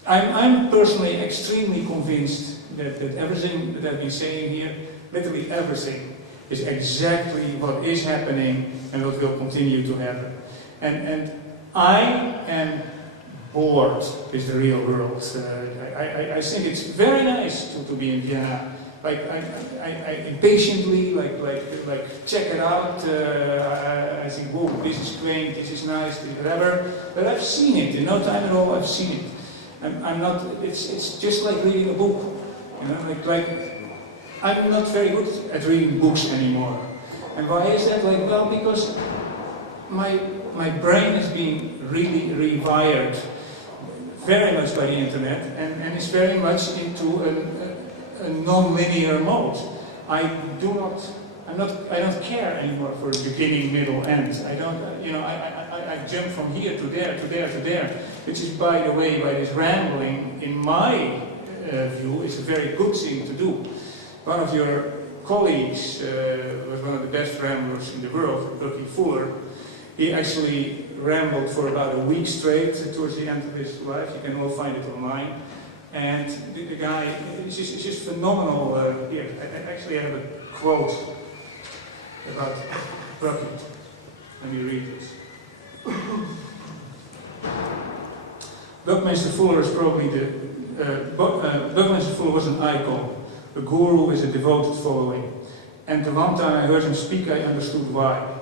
I'm personally extremely convinced that everything that I've been saying here, literally everything, is exactly what is happening and what will continue to happen. And I am bored with the real world. I think it's very nice to be in Vienna. Like I impatiently like check it out. I think, whoa, this is quaint, this is nice, whatever. But I've seen it in no time at all. I've seen it. I'm not. It's just like reading a book. You know, like I'm not very good at reading books anymore. And why is that? Like, well, because my brain is being really rewired very much by the internet, and it's very much into a non-linear mode. I don't care anymore for beginning, middle, end. I don't, you know, I jump from here to there, to there, to there, which is, by the way, by this rambling, in my view, is a very good thing to do. One of your colleagues was one of the best ramblers in the world, Bucky Fuller. He actually rambled for about a week straight towards the end of his life. You can all find it online. And the guy is just phenomenal. Here, I actually have a quote about Bucky. Let me read this. Buckminster Fuller is probably Buckminster Fuller was an icon, a guru with a devoted following. And the one time I heard him speak, I understood why.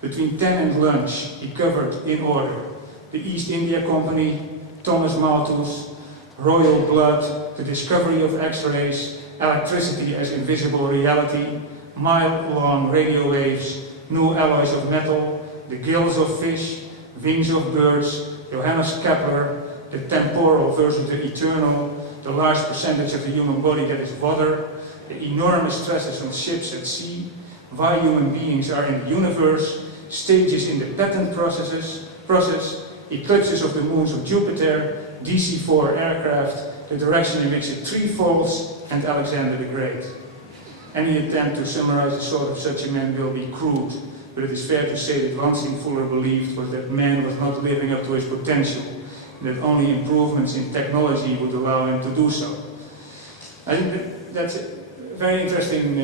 Between 10 and lunch, he covered, in order, the East India Company, Thomas Malthus, royal blood, the discovery of X-rays, electricity as invisible reality, mile-long radio waves, new alloys of metal, the gills of fish, wings of birds, Johannes Kepler, the temporal versus the eternal, the large percentage of the human body that is water, the enormous stresses on ships at sea, why human beings are in the universe, stages in the patent process, eclipses of the moons of Jupiter, DC-4 aircraft, the direction in which a tree falls, and Alexander the Great. Any attempt to summarize the thought of such a man will be crude, but it is fair to say that one thing Fuller believed was that man was not living up to his potential. that only improvements in technology would allow him to do so. I think that's a very interesting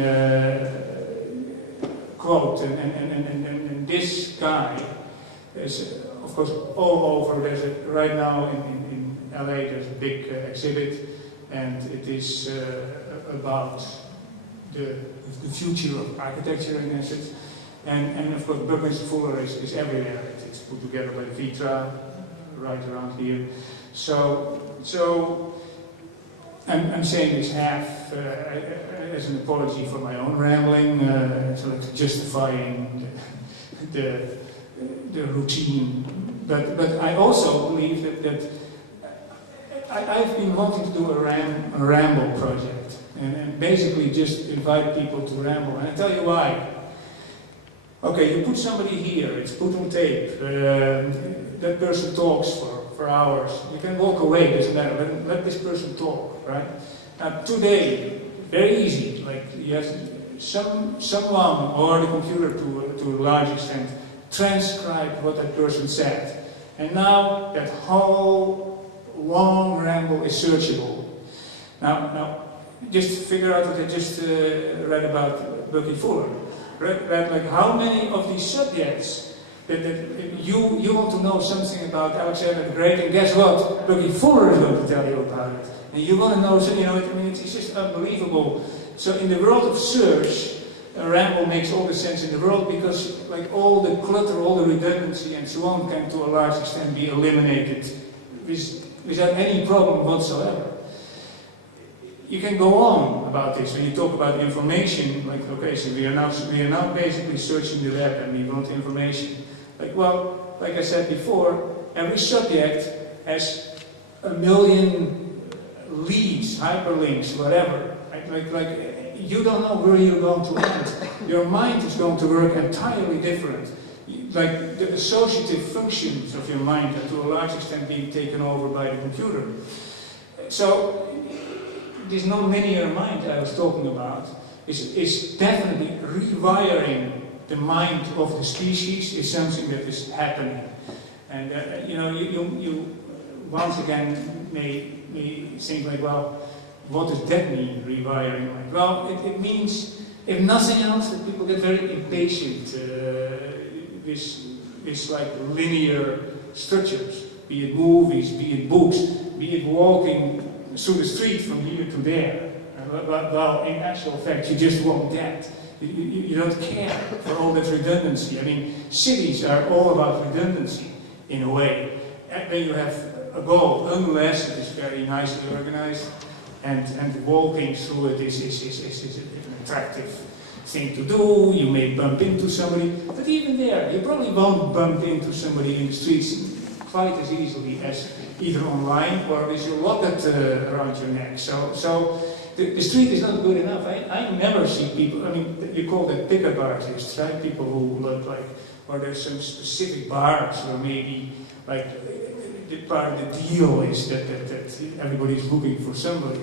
quote, and this guy is, of course, all over. Right now in LA, there's a big exhibit, and it is about the future of architecture, in essence. And of course, Buckminster Fuller is everywhere. It's put together by Vitra, right around here. So I'm saying this half as an apology for my own rambling, so like justifying the routine. But I also believe that I've been wanting to do a ramble project, and basically just invite people to ramble. And I tell you why. Okay, you put somebody here, it's put on tape, that person talks for hours. You can walk away, doesn't matter, let this person talk, right? Today, very easy, like you have someone or the computer to a large extent transcribe what that person said. And now that whole long ramble is searchable. Now just figure out what I just read about Bucky Fuller. Read like how many of these subjects that you want to know something about Alexander the Great, and guess what? Bucky Fuller is going to tell you about it. And you want to know, so, you know, I mean, it's just unbelievable. So in the world of search, a ramble makes all the sense in the world, because like all the clutter, all the redundancy and so on can to a large extent be eliminated without any problem whatsoever. You can go on about this when you talk about information, like, okay, so we are now basically searching the web and we want information. Like, well, like I said before, every subject has 1 million leads, hyperlinks, whatever. Like you don't know where you're going to end. Your mind is going to work entirely different. Like the associative functions of your mind are to a large extent being taken over by the computer. So this non-linear mind I was talking about is definitely rewiring the mind of the species, is something that is happening. And you know, you once again may think like, well, what does that mean, rewiring mind? Well, it means, if nothing else, that people get very impatient with like linear structures, be it movies, be it books, be it walking through the street from here to there. Well, in actual fact, you just want that. You don't care for all that redundancy. I mean, cities are all about redundancy, in a way. Then you have a goal, unless it is very nicely organized, and walking through it is an attractive thing to do. You may bump into somebody, but even there, you probably won't bump into somebody in the streets quite as easily as either online or with your locket around your neck. So the street is not good enough. I never see people, I mean, you call that pickup artists, right? People who look like, or there's some specific bars where maybe, like, the part of the deal is that everybody's looking for somebody.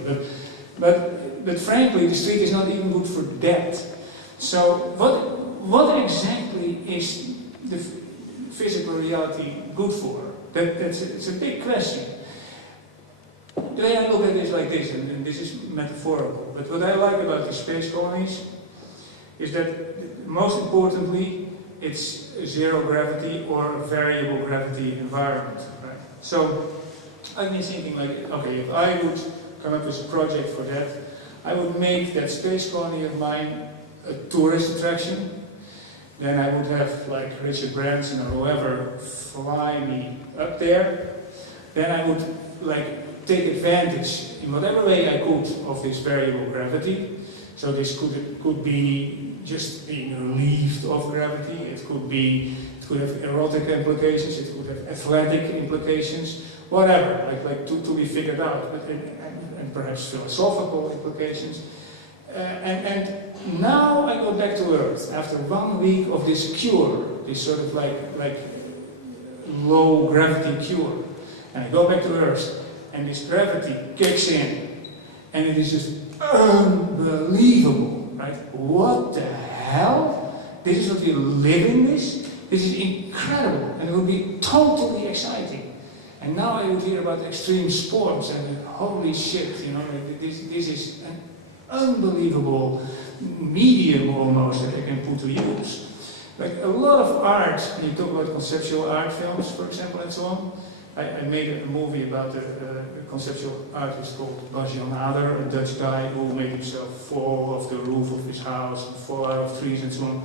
But frankly, the street is not even good for that. So what exactly is the physical reality good for? It's a big question. The way I look at it is like this, and this is metaphorical, but what I like about the space colonies is that, most importantly, it's a zero gravity or a variable gravity environment. Right? So I've been thinking like, okay, if I would come up with a project for that, I would make that space colony of mine a tourist attraction. Then I would have like Richard Branson or whoever fly me up there. Then I would like take advantage in whatever way I could of this variable gravity. So this could be just being relieved of gravity. It could have erotic implications. It could have athletic implications. Whatever, like to be figured out, but and perhaps philosophical implications. And now I go back to Earth after 1 week of this cure, this sort of like low gravity cure. And I go back to Earth, and this gravity kicks in, and it is just unbelievable, right? What the hell? This is what we live in this? This is incredible, and it will be totally exciting. And now I would hear about extreme sports and holy shit, you know, this is an unbelievable medium almost that I can put to use. Like a lot of art, when you talk about conceptual art films, for example, and so on. I made a movie about a conceptual artist called Daalder, a Dutch guy who made himself fall off the roof of his house and fall out of trees and so on.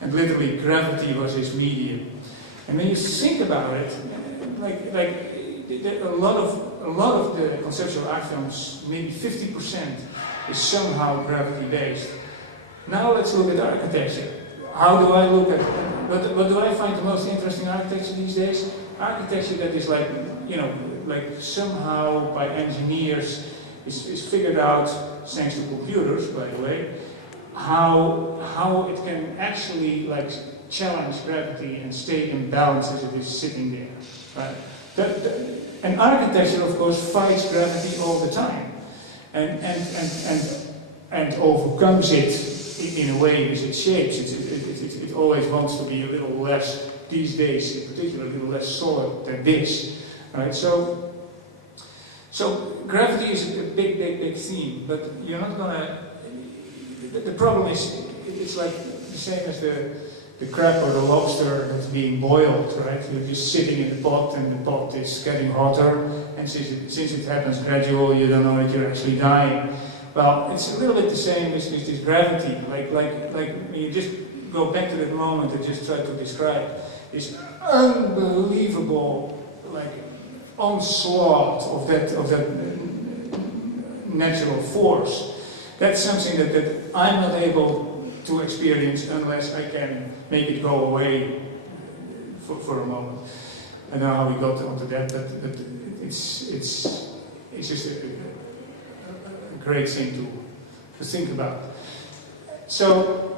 And literally gravity was his medium. And when you think about it, a lot of the conceptual art films, maybe 50%, is somehow gravity based. Now let's look at architecture. How do I look at what do I find the most interesting architecture these days? Architecture that is like, you know, like somehow by engineers is figured out, thanks to computers, by the way, how it can actually like challenge gravity and stay in balance as it is sitting there. Right? And architecture, of course, fights gravity all the time, and overcomes it in a way with its shapes. It always wants to be a little less, these days in particular, a little less solid than this. Right? So gravity is a big theme, but you're not gonna. The problem is, it's like the same as the crab or the lobster that's being boiled, right? You're just sitting in the pot and the pot is getting hotter, and since it happens gradually, you don't know that you're actually dying. Well, it's a little bit the same as this gravity. Like when you just go back to that moment and just try to describe this unbelievable like onslaught of that natural force. That's something that I'm not able to experience unless I can make it go away for a moment. I don't know how we got onto that, but it's just a great thing to think about. So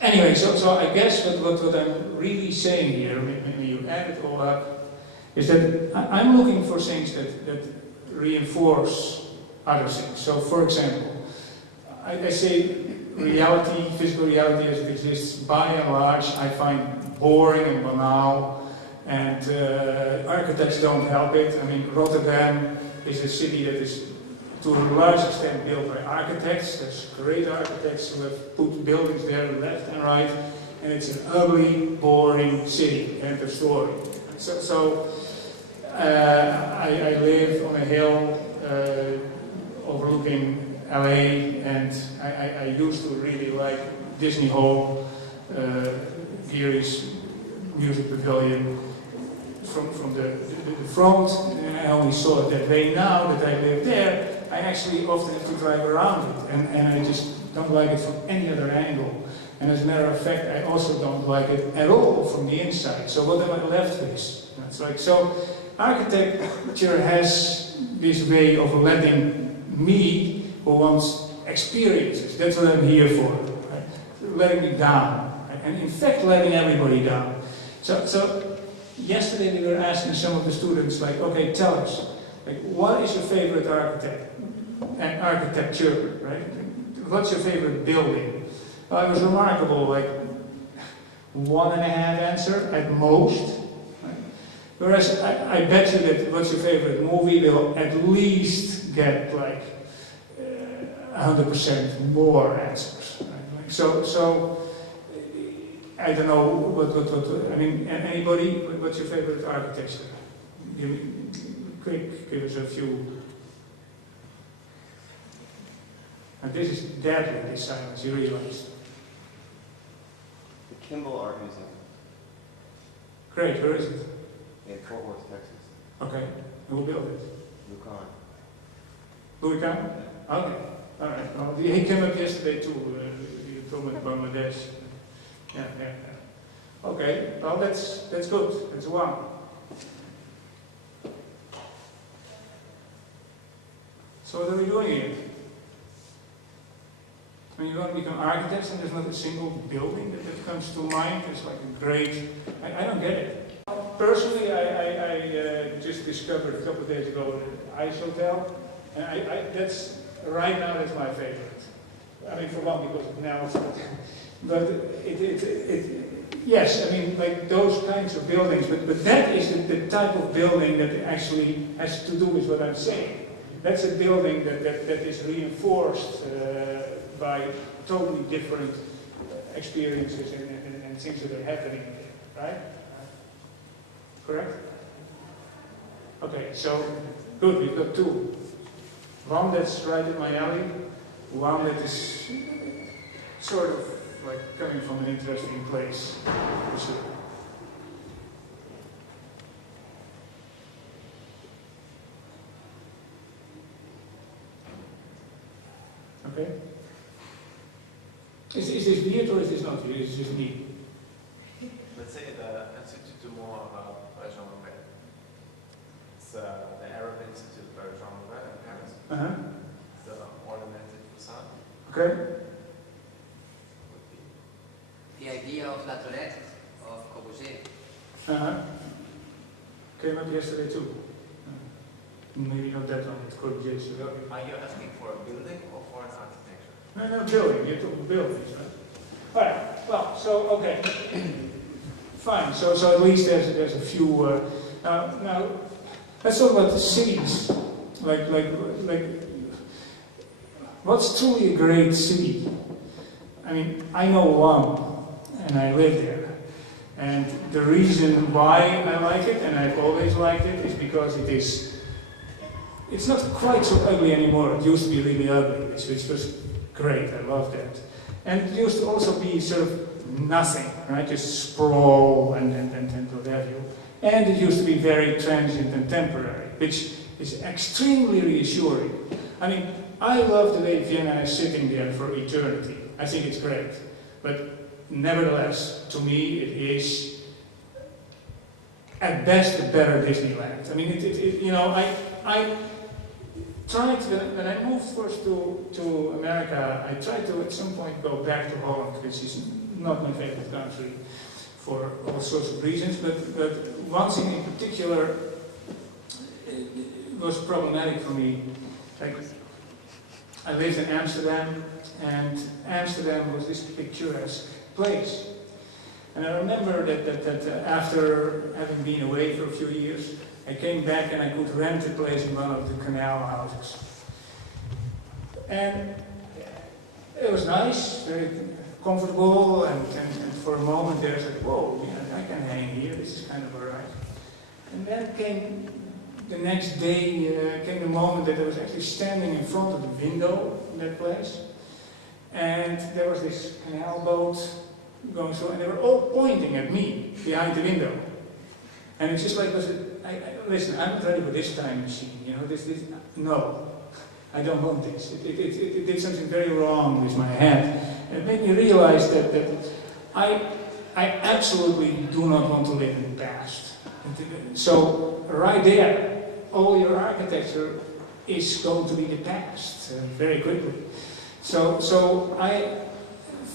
anyway, so I guess what I'm really saying here, when you add it all up, is that I'm looking for things that reinforce other things. So, for example, I say reality, physical reality as it exists, by and large, I find boring and banal, and architects don't help it. I mean, Rotterdam is a city that is to a large extent built by architects. There's great architects who have put buildings there left and right, and it's an ugly, boring city, end of story. So I live on a hill overlooking LA, and I used to really like Disney Hall, Geary's music pavilion from the front, and I only saw it that way. Now that I live there, I actually often have to drive around it, and I just don't like it from any other angle. And as a matter of fact, I also don't like it at all from the inside. So what am I left with? It's like, so architecture has this way of letting me, who wants experiences, that's what I'm here for, right? Letting me down, right? And in fact letting everybody down. So yesterday we were asking some of the students, like, okay, tell us, like, what is your favorite architecture, right? What's your favorite building? Well, it was remarkable, like 1.5 answer at most. Right? Whereas I bet you that what's your favorite movie will at least get like 100% more answers. Right? Like, so I don't know what I mean. Anybody? What's your favorite architecture? Give us a few. And this is deadly, this silence, you realize. The Kimball Art Museum Great, where is it? in Fort Worth, Texas. Okay, who built it? Lucan. Louis Kahn? Okay, alright. Well, he came up yesterday too, he told me Bangladesh. Yeah. Okay, well that's good, that's one. So what are we doing here? When you want to become architects and there's not a single building that comes to mind, it's like a great, I don't get it. Personally, I just discovered a couple of days ago the Ice Hotel, and that's, right now that's my favorite. I mean, for one, because of Nels, but Yes, I mean, like those kinds of buildings, but that is the type of building that actually has to do with what I'm saying. That's a building that is reinforced by totally different experiences and things that are happening there, right? Correct? Okay, so good, we've got two. One that's right in my alley, one that is sort of like coming from an interesting place. Okay? Is this weird or is this not weird? It's just me. Let's say the Institute to more about Jean Marais. It's the Arab Institute for Jean Marais in Paris. The ornamented facade. Okay. The idea of La Toilette of Corbusier. Came up yesterday too. Maybe not that one, it's Corbusier. Are you asking for a building or for an architecture? No, building. You're talking buildings, right? Alright, well, so, okay. Fine, so at least there's a few... now, let's talk about the cities. Like, what's truly a great city? I mean, I know one, and I live there. And the reason why I like it, and I've always liked it, is because it's not quite so ugly anymore. It used to be really ugly, which was great. I love that. And it used to also be sort of nothing, right? Just sprawl and what have you. And it used to be very transient and temporary, which is extremely reassuring. I mean, I love the way Vienna is sitting there for eternity. I think it's great. But nevertheless, to me, it is at best a better Disneyland. I mean, you know, I tried to, when I moved first to America, I tried to at some point go back to Holland, which is not my favorite country for all sorts of reasons, but one thing in particular was problematic for me. Like, I lived in Amsterdam, and Amsterdam was this picturesque place. And I remember that after having been away for a few years, I came back and I could rent a place in one of the canal houses. And it was nice, very comfortable, and for a moment there I said, whoa, yeah, I can hang here, this is kind of alright. And then came the next day, came the moment that I was actually standing in front of the window in that place. And there was this canal boat going through, and they were all pointing at me behind the window. And it's just like, listen, I'm not ready for this time machine, you know, no, I don't want this. It did something very wrong with my head. And it made me realize that I absolutely do not want to live in the past. So, right there, all your architecture is going to be the past, very quickly. So I,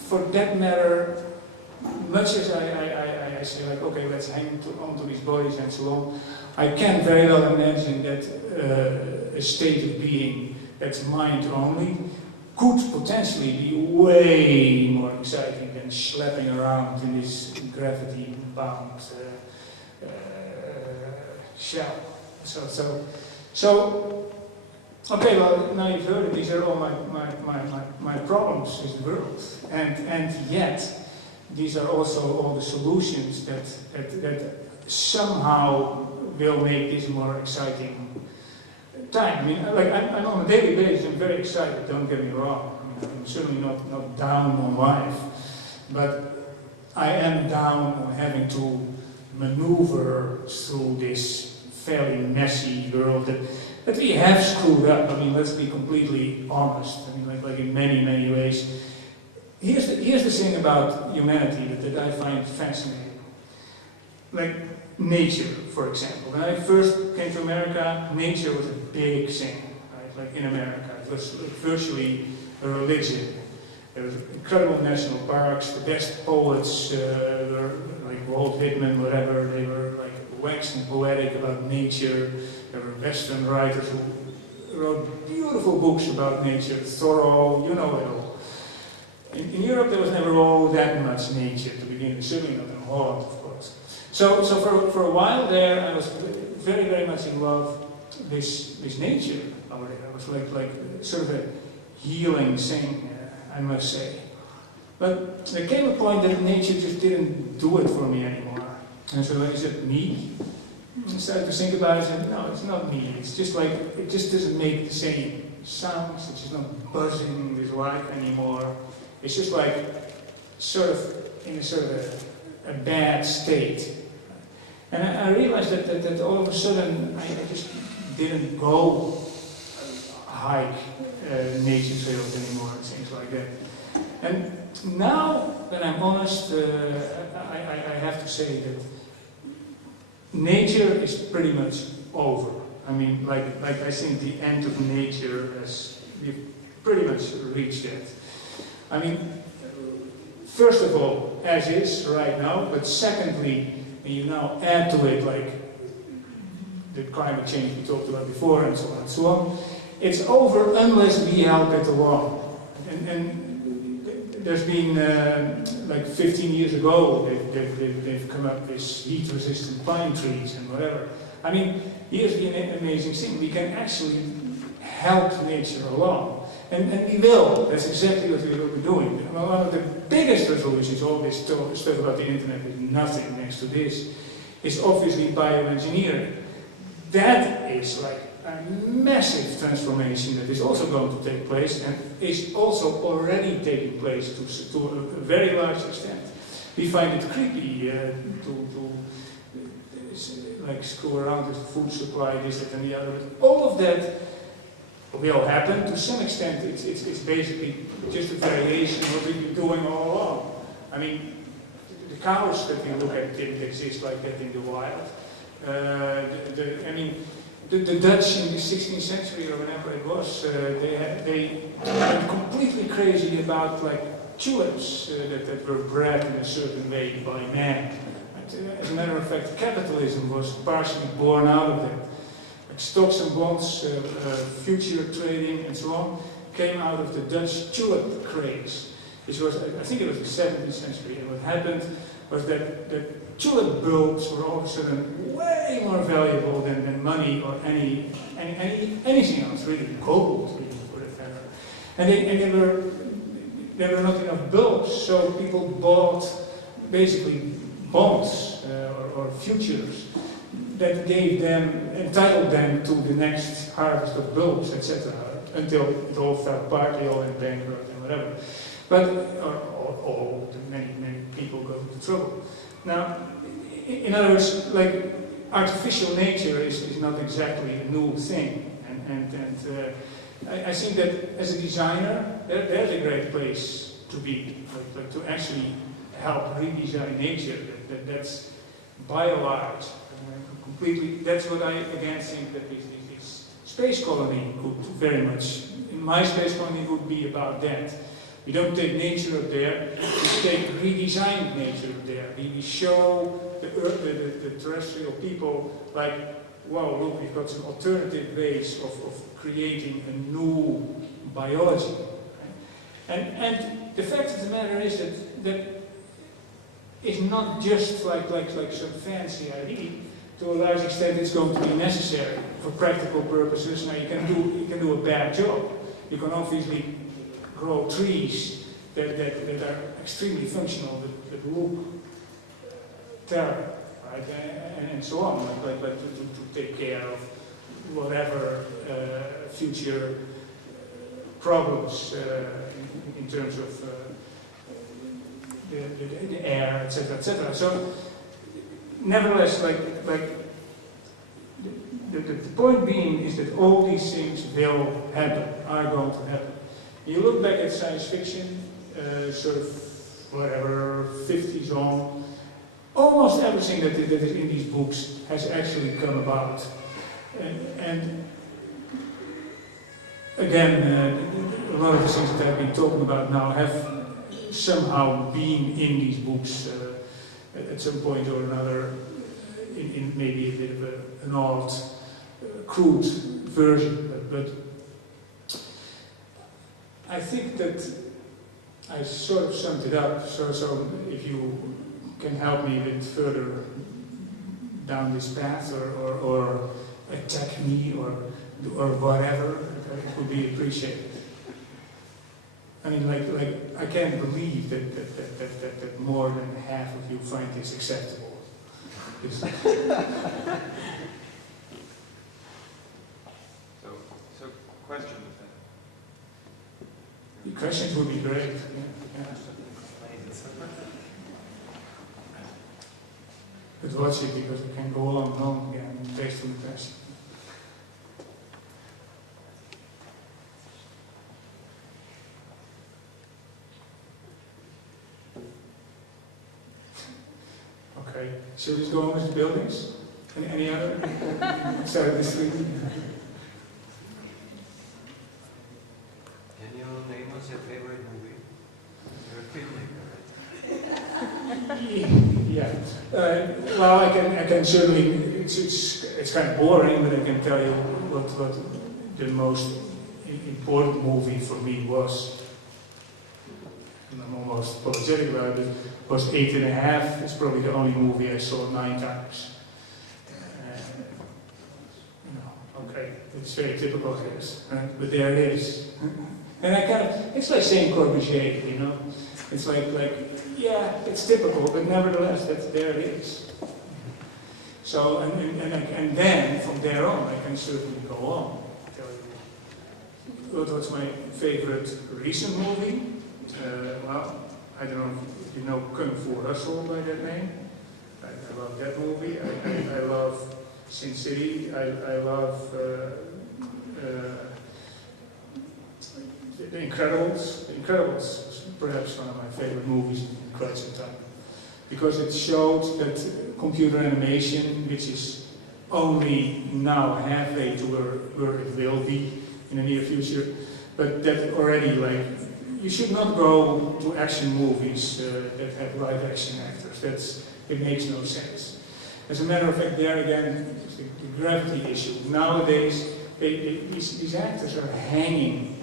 for that matter, much as I say like, okay, let's hang onto these bodies and so on, I can very well imagine that a state of being that's mind only could potentially be way more exciting than schlepping around in this gravity-bound shell. So, okay, well, now you've heard it, these are all my problems with the world. And yet, these are also all the solutions that somehow will make this a more exciting time. I mean, like, I'm on a daily basis, I'm very excited, don't get me wrong. I mean, I'm certainly not down on life, but I am down on having to maneuver through this fairly messy world that we have screwed up. I mean, let's be completely honest. I mean, like in many ways. Here's the thing about humanity that I find fascinating. Like nature, for example. When I first came to America, nature was a big thing, right? Like in America, it was virtually a religion. There was incredible national parks. The best poets were like Walt Whitman, whatever. They were like waxing poetic about nature. There were Western writers who wrote beautiful books about nature. Thoreau, you know it all. In Europe, there was never all that much nature to begin with, certainly not in Holland, of course. So for a while there, I was very, very much in love with nature over there. It was like sort of a healing thing, I must say. But there came a point that nature just didn't do it for me anymore. And so I said, me? I started to think about it and said, no, it's not me. It's just like, it just doesn't make the same sounds. It's just not buzzing with life anymore. It's just like, sort of, in a sort of a bad state. And I realized that all of a sudden, I just didn't go hike nature trails anymore and things like that. And now that I'm honest, I have to say that nature is pretty much over. I mean, like I think the end of nature we've pretty much reached that. I mean, first of all, as is right now, but secondly, when you now add to it like the climate change we talked about before and so on, it's over unless we help it along. And there's been, like 15 years ago, they've come up with heat-resistant pine trees and whatever. I mean, here's the amazing thing. We can actually help nature along. And we will. That's exactly what we will be doing. One of the biggest resolutions, all this stuff about the internet is nothing next to this, is obviously bioengineering. That is like a massive transformation that is also going to take place and is also already taking place to a very large extent. We find it creepy to like screw around with food supply, this, that, and the other. But all of that will happen to some extent. It's basically just a variation of what we've been doing all along. I mean, the cows that we look at didn't exist like that in the wild. The Dutch in the 16th century or whenever it was, they went completely crazy about like tulips that were bred in a certain way by man. As a matter of fact, capitalism was partially born out of that. Like stocks and bonds, future trading and so on, came out of the Dutch tulip craze. Which was, I think it was the 17th century, and what happened was that tulip bulbs were all of a sudden way more valuable than money or anything else, really, gold, really, for that matter. And there were not enough bulbs, so people bought basically bonds or futures that entitled them to the next harvest of bulbs, etc., until it all fell apart, they all went bankrupt and whatever. But many people got into trouble. Now, in other words, like artificial nature is not exactly a new thing, and I think that as a designer, there's a great place to be, like to actually help redesign nature. That's by and large, completely. That's what I again think that this space colony could very much. In my space colony would be about that. We don't take nature up there, we take redesigned nature up there. We show the terrestrial people like, wow, look, we've got some alternative ways of creating a new biology. And the fact of the matter is that it's not just like some fancy idea. To a large extent, it's going to be necessary for practical purposes. Now, you can do a bad job. You can obviously grow trees that are extremely functional, that look terrible, right? And so on, like to take care of whatever future problems in terms of the air, etc., etc. So, nevertheless, the point being is that all these things will happen, are going to happen. You look back at science fiction, sort of whatever, 50s on, almost everything that is in these books has actually come about. And again, a lot of the things that I've been talking about now have somehow been in these books at some point or another, in maybe a bit of an odd, crude version, but I think that I sort of summed it up. So if you can help me with further down this path, or attack me, or whatever, it would be appreciated. I mean, like I can't believe that more than half of you find this acceptable. So questions then? The questions would be great. Yeah. But watch it, because we can go on and on again based on the question. Okay, should we just go on with the buildings? Any other? Sorry, this week. Can you name us your favorite movie? You're a filmmaker, right? Yeah. Well, I can certainly. It's kind of boring, but I can tell you what the most important movie for me was. And I'm almost apologetic about it. Was 8.5. It's probably the only movie I saw 9 times. Okay, it's very typical of this, right? But there it is. And it's like saying Corbusier, you know. It's like, yeah, it's typical, but nevertheless, there it is. So, and then from there on, I can certainly go on. Tell you what's my favorite recent movie? Well, I don't know if you know Kung Fu Hustle by that name. I love that movie. I love Sin City. I love The Incredibles. The Incredibles is perhaps one of my favorite movies in quite some time. Because it showed that computer animation, which is only now halfway to where it will be in the near future, but that already, like, you should not go to action movies that have live action actors. It makes no sense. As a matter of fact, there again, it's the gravity issue. Nowadays, these actors are hanging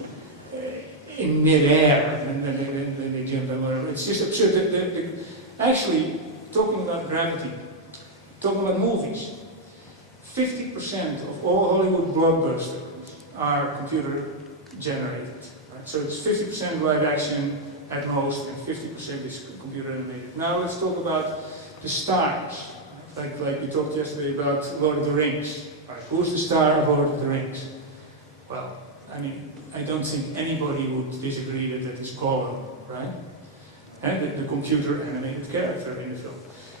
in midair and then they jump and whatever. It's just absurd. Actually, talking about gravity, talking about movies, 50% of all Hollywood blockbusters are computer generated. Right? So it's 50% live action at most, and 50% is computer animated. Now let's talk about the stars. Like we talked yesterday about Lord of the Rings. Right. Who's the star of Lord of the Rings? Well, I mean, I don't think anybody would disagree that is Gollum, right? And the computer animated character in the film.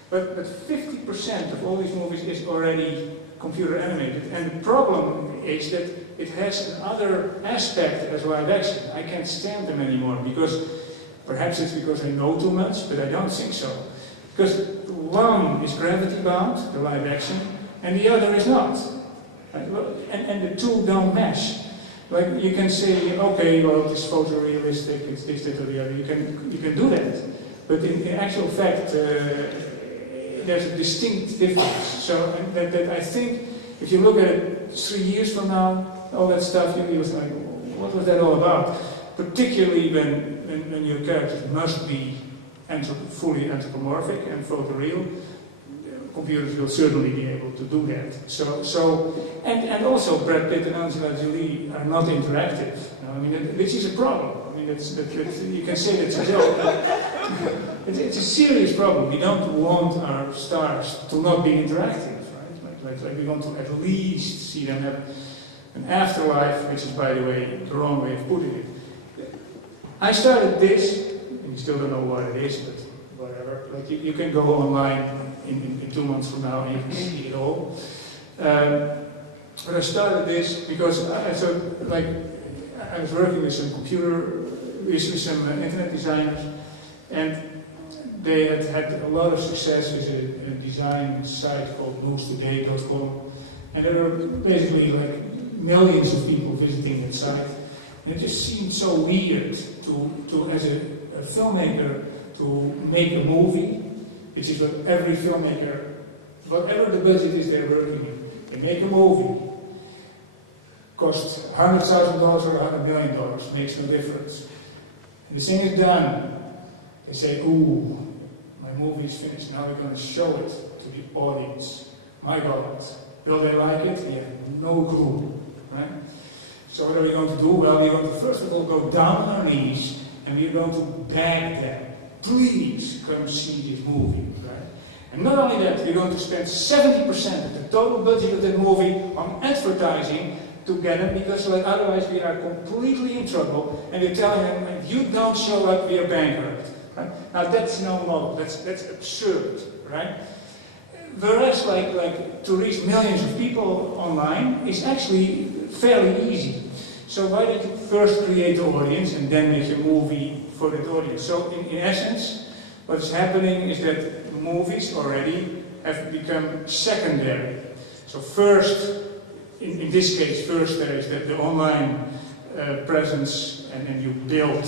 But 50% of all these movies is already computer animated. And the problem is that it has another aspect as live action. I can't stand them anymore because, perhaps it's because I know too much, but I don't think so. Because one is gravity bound, the live action, and the other is not. Right? Well, and the two don't mesh. Like you can say, okay, well, it's photorealistic, it's this, that, or the other. You can do that, but in actual fact, there's a distinct difference. So that I think, if you look at it 3 years from now, all that stuff, you was like, what was that all about? Particularly when your characters must be fully anthropomorphic and photoreal. Computers will certainly be able to do that. And also Brad Pitt and Angelina Jolie are not interactive. I mean, which is a problem. I mean, you can say that's a joke. It's a serious problem. We don't want our stars to not be interactive, right? Like we want to at least see them have an afterlife, which is, by the way, the wrong way of putting it. I started this, and you still don't know what it is, but whatever. Like you can go online in 2 months from now and you can see it all. But I started this because I was working with some some internet designers, and they had a lot of success with a design site called newstoday.com, and there were basically like millions of people visiting that site. And it just seemed so weird to as a filmmaker, to make a movie, which is what every filmmaker, whatever the budget is they're working in, they make a movie, costs $100,000 or $100 million, makes no difference. And the thing is done, they say, ooh, my my movie is finished. Now we're going to show it to the audience. My God, will they like it? We have no clue, right? So what are we going to do? Well, we're going to first of all go down on our knees and we're going to beg them, please come see this movie, right? And not only that, we're going to spend 70% of the total budget of that movie on advertising to get them, because otherwise we are completely in trouble, and we're telling them, if you don't show up, we are bankrupt. Right? Now that's no model, that's absurd, right? Whereas to reach millions of people online is actually fairly easy. So why don't you first create the audience and then make a movie for that audience? So in essence, what's happening is that movies already have become secondary. So first, in this case, first there is the online presence, and then you build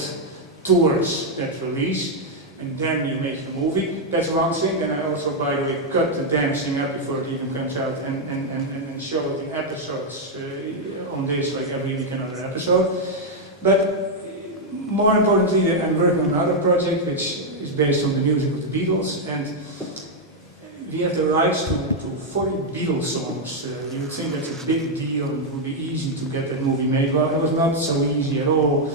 towards that release, and then you make the movie. That's one thing. Then I also, by the way, cut the damn thing up before it even comes out and show it in episodes on this, like every week another episode. But more importantly, I'm working on another project which is based on the music of the Beatles, and we have the rights to 40 Beatles songs. You would think that's a big deal, it would be easy to get that movie made. Well, it was not so easy at all.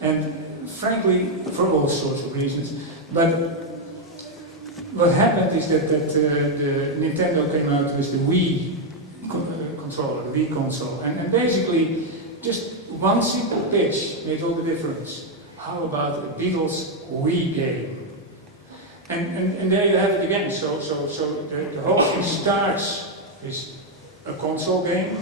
And frankly, for all sorts of reasons. But what happened is that the Nintendo came out with the Wii controller, the Wii console. And basically, just one simple pitch made all the difference. How about a Beatles Wii game? And there you have it again. So the whole thing starts with a console game,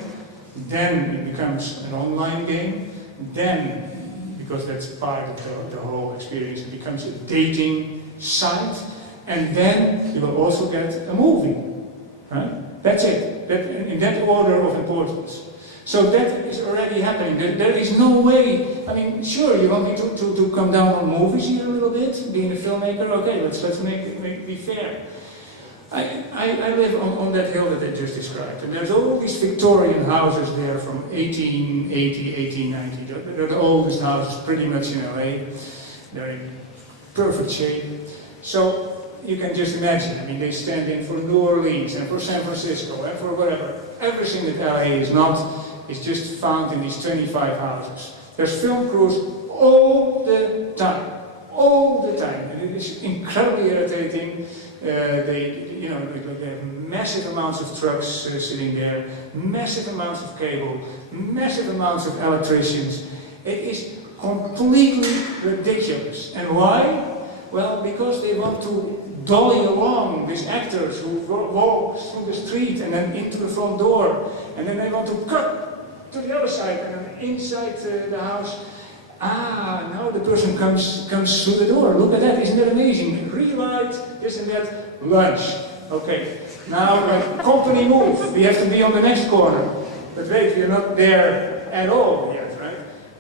then it becomes an online game, then, because that's part of the whole experience, it becomes a dating site, and then you will also get a movie. Right? That's it. In that order of importance. So that is already happening. There is no way. I mean, sure, you want me to come down on movies here a little bit, being a filmmaker. Okay, let's make it be fair. I live on that hill that I just described, and there's all these Victorian houses there from 1880, 1890. They're the oldest houses pretty much in LA. They're in perfect shape. So you can just imagine. I mean, they stand in for New Orleans and for San Francisco and for whatever. Everything that LA is not is just found in these 25 houses. There's film crews all the time. All the time. And it is incredibly irritating. They have massive amounts of trucks sitting there, massive amounts of cable, massive amounts of electricians. It is completely ridiculous. And why? Well, because they want to dolly along these actors who walk through the street and then into the front door, and then they want to cut to the other side and then inside the house. Ah, now the person comes through the door. Look at that, isn't that amazing? Relight, this and that, lunch. Okay, now company move. We have to be on the next corner. But wait, we're not there at all yet, right?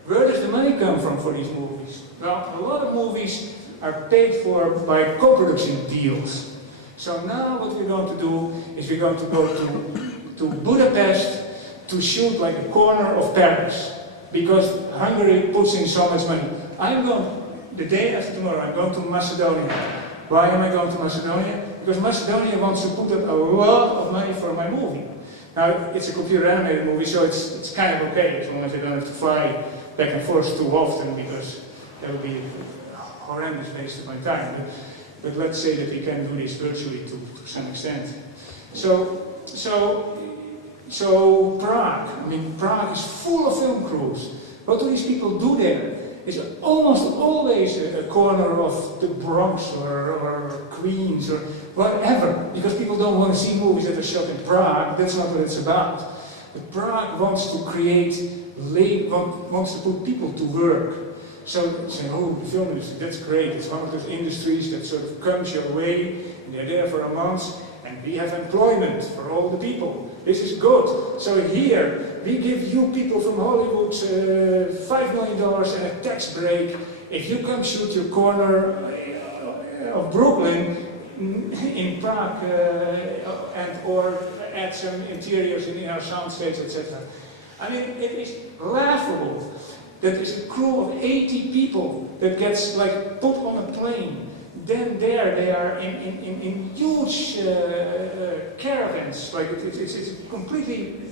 Where does the money come from for these movies? Well, a lot of movies are paid for by co-production deals. So now what we're going to do is we're going to go to Budapest to shoot like a corner of Paris, because Hungary puts in so much money. The day after tomorrow, I'm going to Macedonia. Why am I going to Macedonia? Because Macedonia wants to put up a lot of money for my movie. Now, it's a computer animated movie, so it's kind of okay, as long as I don't have to fly back and forth too often, because that would be a horrendous waste of my time. But let's say that we can do this virtually to some extent. So Prague, I mean, Prague is full of film crews. What do these people do there? It's almost always a corner of the Bronx or Queens or whatever, because people don't want to see movies that are shot in Prague. That's not what it's about. But Prague wants to wants to put people to work. So say, oh, the film industry, that's great. It's one of those industries that sort of comes your way, and they're there for a month, and we have employment for all the people. This is good. So here, we give you people from Hollywood $5 million and a tax break if you come shoot your corner of Brooklyn in Prague or add some interiors in our soundstage, etc. I mean, it is laughable that there's a crew of 80 people that gets like put on a plane, then there they are in huge caravans, like it's completely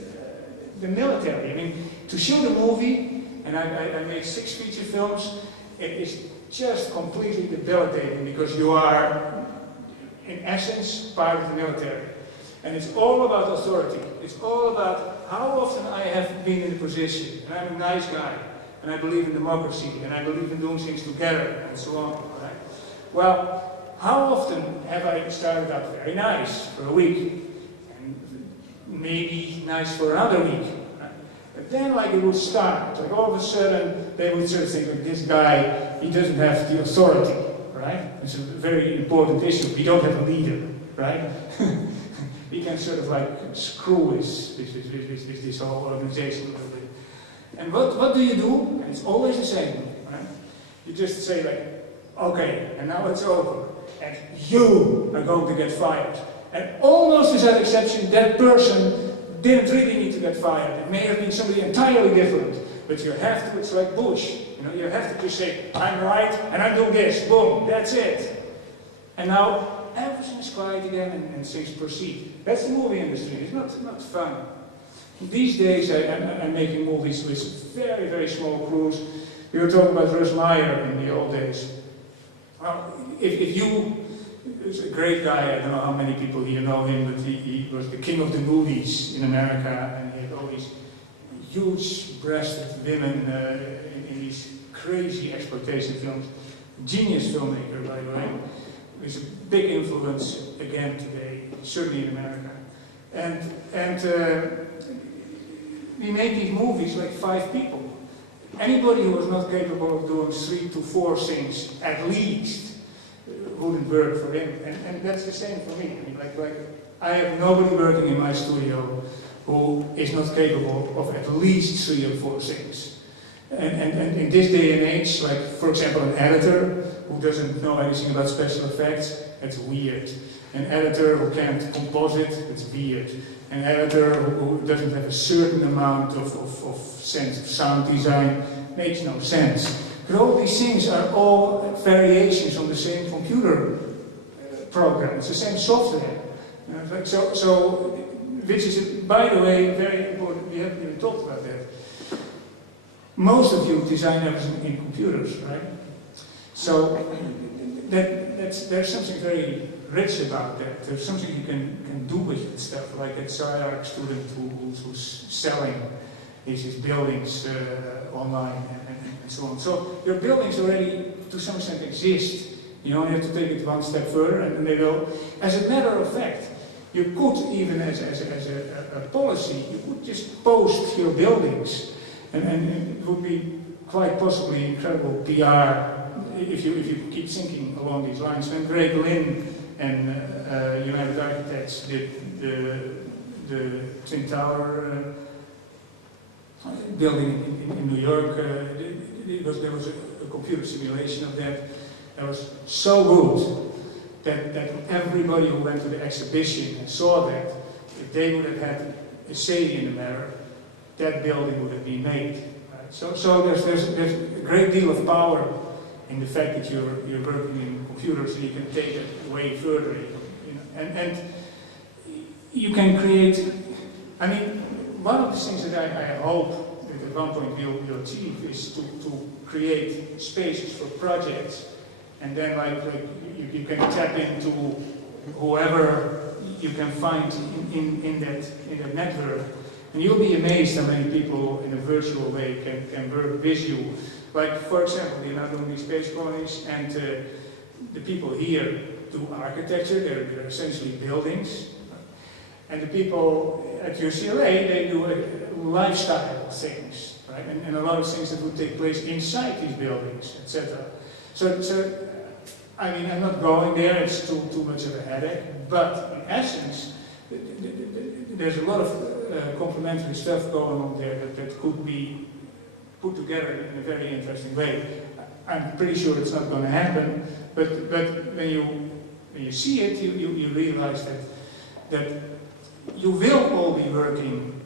the military. I mean, to shoot a movie, and I made 6 feature films, it is just completely debilitating because you are, in essence, part of the military. And it's all about authority. It's all about how often I have been in a position, and I'm a nice guy, and I believe in democracy, and I believe in doing things together, and so on. Right? Well, how often have I started out very nice for a week, and maybe nice for another week? Right? But then, like, it would start. Like, all of a sudden, they would sort of think, like, this guy, he doesn't have the authority, right? It's a very important issue. We don't have a leader, right? He can sort of like screw this whole organization a little bit. And what do you do? And it's always the same, right? You just say like, okay, and now it's over. And you are going to get fired. And almost without exception, that person didn't really need to get fired. It may have been somebody entirely different. But you have to, it's like Bush. You know, you have to just say, I'm right, and I'm doing this. Boom, that's it. And now, everything is quiet again and things proceed. That's the movie industry. It's not fun. These days I'm making movies with very, very small crews. We were talking about Russ Meyer in the old days. Well, if you, he's a great guy, I don't know how many people here know him, but he was the king of the movies in America, and he had all these huge-breasted women in these crazy exploitation films. Genius filmmaker, by the way. Is a big influence again today, certainly in America. And we made these movies like 5 people. Anybody who was not capable of doing 3 to 4 things at least wouldn't work for him. And that's the same for me. I mean, like I have nobody working in my studio who is not capable of at least 3 or 4 things. And in this day and age, like for example an editor who doesn't know anything about special effects, that's weird. An editor who can't composite, it's weird. An editor who doesn't have a certain amount of sense of sound design makes no sense. But all these things are all variations on the same computer program, it's the same software. So, which is, by the way, very important, we haven't even talked about that. Most of you design everything in computers, right? So there's something very rich about that. There's something you can do with that stuff, like that SciArc student who's selling his buildings online and so on. So your buildings already, to some extent, exist. You only have to take it one step further, and they will. As a matter of fact, you could even, as a policy, you could just post your buildings. And it would be quite possibly incredible PR if you keep thinking along these lines. When Greg Lynn and United Architects did the Twin Tower building in New York, there was a computer simulation of that. That was so good that everybody who went to the exhibition and saw that, if they would have had a say in the matter, that building would have been made. Right? So there's a great deal of power in the fact that you're working in computers and you can take it way further. You know? And you can create, I mean, one of the things that I hope that at one point we'll achieve is to create spaces for projects, and then like you can tap into whoever you can find in that network. And you'll be amazed how many people in a virtual way can work with you. Like, for example, you're now doing these space colonies, and the people here do architecture, they're essentially buildings. And the people at UCLA, they do lifestyle things, right? And a lot of things that would take place inside these buildings, etc. So, I mean, I'm not going there, it's too much of a headache, but in essence, there's a lot of complementary stuff going on there that could be put together in a very interesting way. I'm pretty sure it's not going to happen, but when you see it, you realize that you will all be working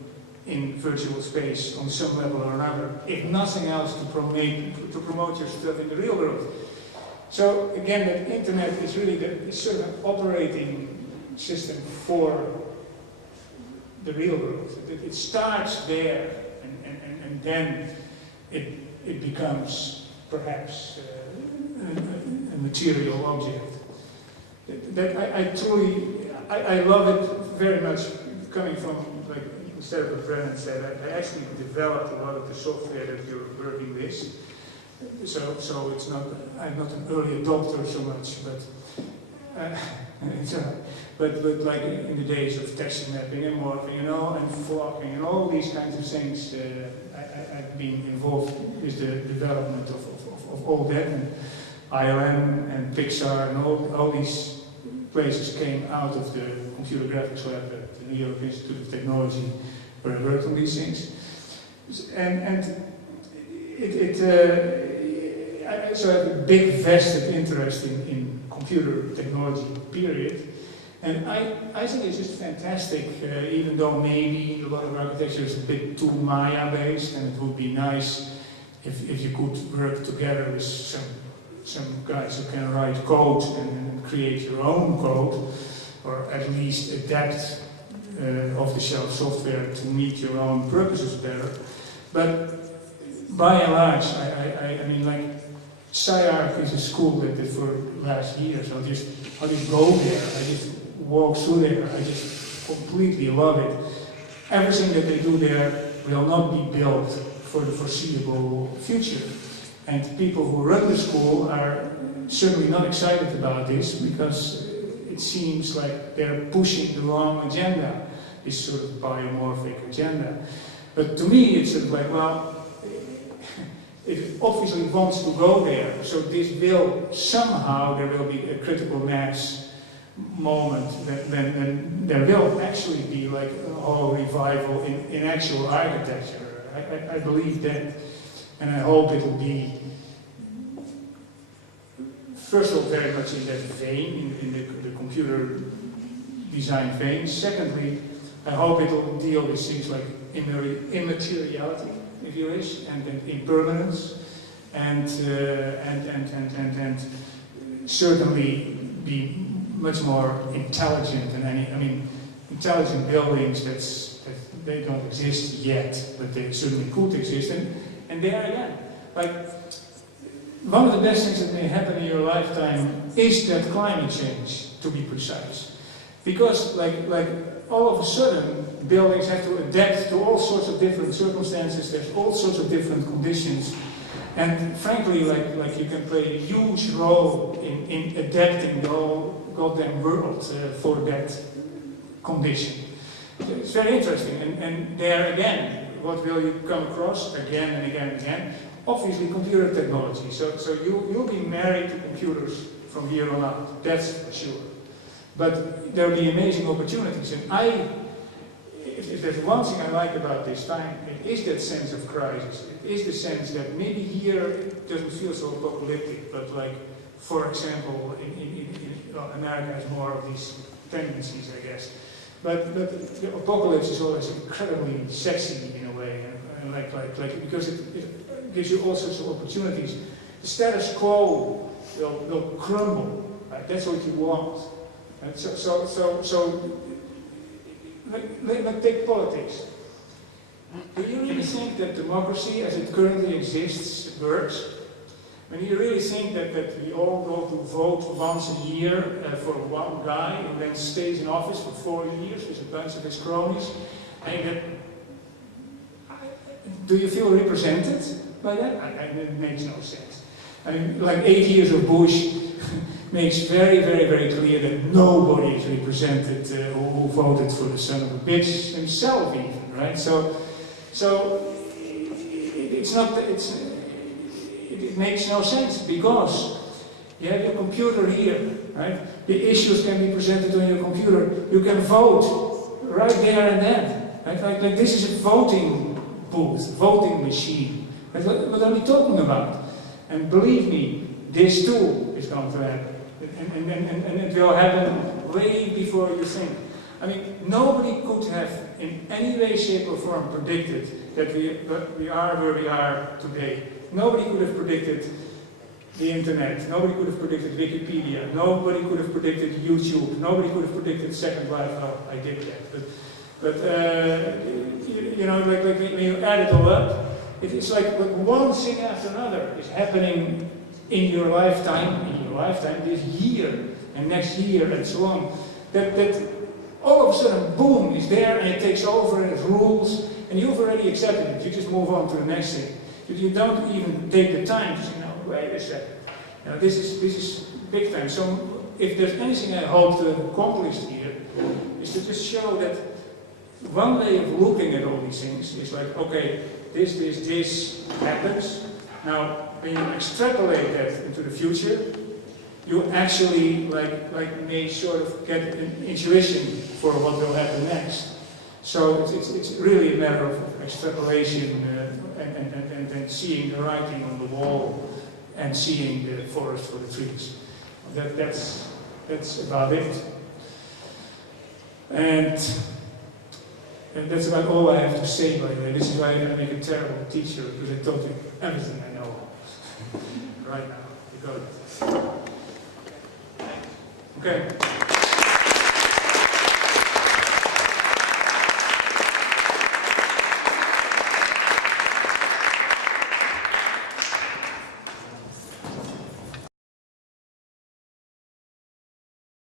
in virtual space on some level or another, if nothing else to promote your stuff in the real world. So again, that internet is really the sort of an operating system for the real world. It starts there, and then it becomes perhaps a material object. That I love it very much, coming from, like, instead of what Rene said, I actually developed a lot of the software that you're working with. So it's not, I'm not an early adopter so much, but like in the days of texture mapping and morphing, and flocking and all these kinds of things, I've been involved with the development of all that, and IoA and Pixar and all these places came out of the computer graphics lab at the New York Institute of Technology, where I worked on these things, so I have a big vested interest in computer technology, period. And I think it's just fantastic, even though maybe a lot of architecture is a bit too Maya-based, and it would be nice if you could work together with some guys who can write code and create your own code, or at least adapt off-the-shelf software to meet your own purposes better. But by and large, I mean, like, SciArc is a school that for last years, I'll just go there, I just walk through there, I just completely love it. Everything that they do there will not be built for the foreseeable future. And people who run the school are certainly not excited about this, because it seems like they're pushing the wrong agenda, this sort of biomorphic agenda. But to me, it's sort of like, well, it obviously wants to go there, so this will, somehow there will be a critical mass moment, then there will actually be like a whole revival in actual architecture. I believe that, and I hope it will be, first of all, very much in that vein, in the computer design vein. Secondly, I hope it will deal with things like immateriality, if you wish, and impermanence, and certainly be much more intelligent than any. I mean, intelligent buildings that they don't exist yet, but they certainly could exist. And there again, like, one of the best things that may happen in your lifetime is that climate change, to be precise, because like all of a sudden buildings have to adapt to all sorts of different circumstances. There's all sorts of different conditions, and frankly, like you can play a huge role in adapting the whole goddamn world for that condition. It's very interesting, and there again, what will you come across again and again and again? Obviously, computer technology. So you'll be married to computers from here on out. That's for sure. But there will be amazing opportunities, and if there's one thing I like about this time, it is that sense of crisis. It is the sense that maybe here it doesn't feel so apocalyptic, but like, for example, well, America has more of these tendencies, I guess. But the apocalypse is always incredibly sexy in a way, and like because it gives you all sorts of opportunities. The status quo will crumble. Right? That's what you want. And so like take politics. Do you really think that democracy, as it currently exists, works? I mean, do you really think that we all go to vote once a year for one guy who then stays in office for 4 years with a bunch of his cronies? And do you feel represented by that? It makes no sense. I mean, like 8 years of Bush makes very, very, very clear that nobody is represented who voted for the son of a bitch himself, even, right? So it's not. It makes no sense, because you have your computer here, right? The issues can be presented on your computer. You can vote right there and then, right? Like this is a voting booth, voting machine. That's what are we talking about? And believe me, this too is going to happen, and it will happen way before you think. I mean, nobody could have, in any way, shape, or form, predicted that we are where we are today. Nobody could have predicted the internet. Nobody could have predicted Wikipedia. Nobody could have predicted YouTube. Nobody could have predicted Second Life. Oh, I did that. But you know, like when you add it all up, it's like one thing after another is happening in your lifetime, this year and next year and so on. That all of a sudden, boom, is there and it takes over and it rules, and you've already accepted it. You just move on to the next thing. You don't even take the time to say, no, wait a second. Now, this is big time. So if there's anything I hope to accomplish here, is to just show that one way of looking at all these things is like, okay, this happens. Now, when you extrapolate that into the future, you actually like may sort of get an intuition for what will happen next. So it's really a matter of extrapolation and seeing the writing on the wall and seeing the forest for the trees. That's about it. And that's about all I have to say, by the way. This is why I make a terrible teacher, because I told you everything I know right now. You got it. Okay.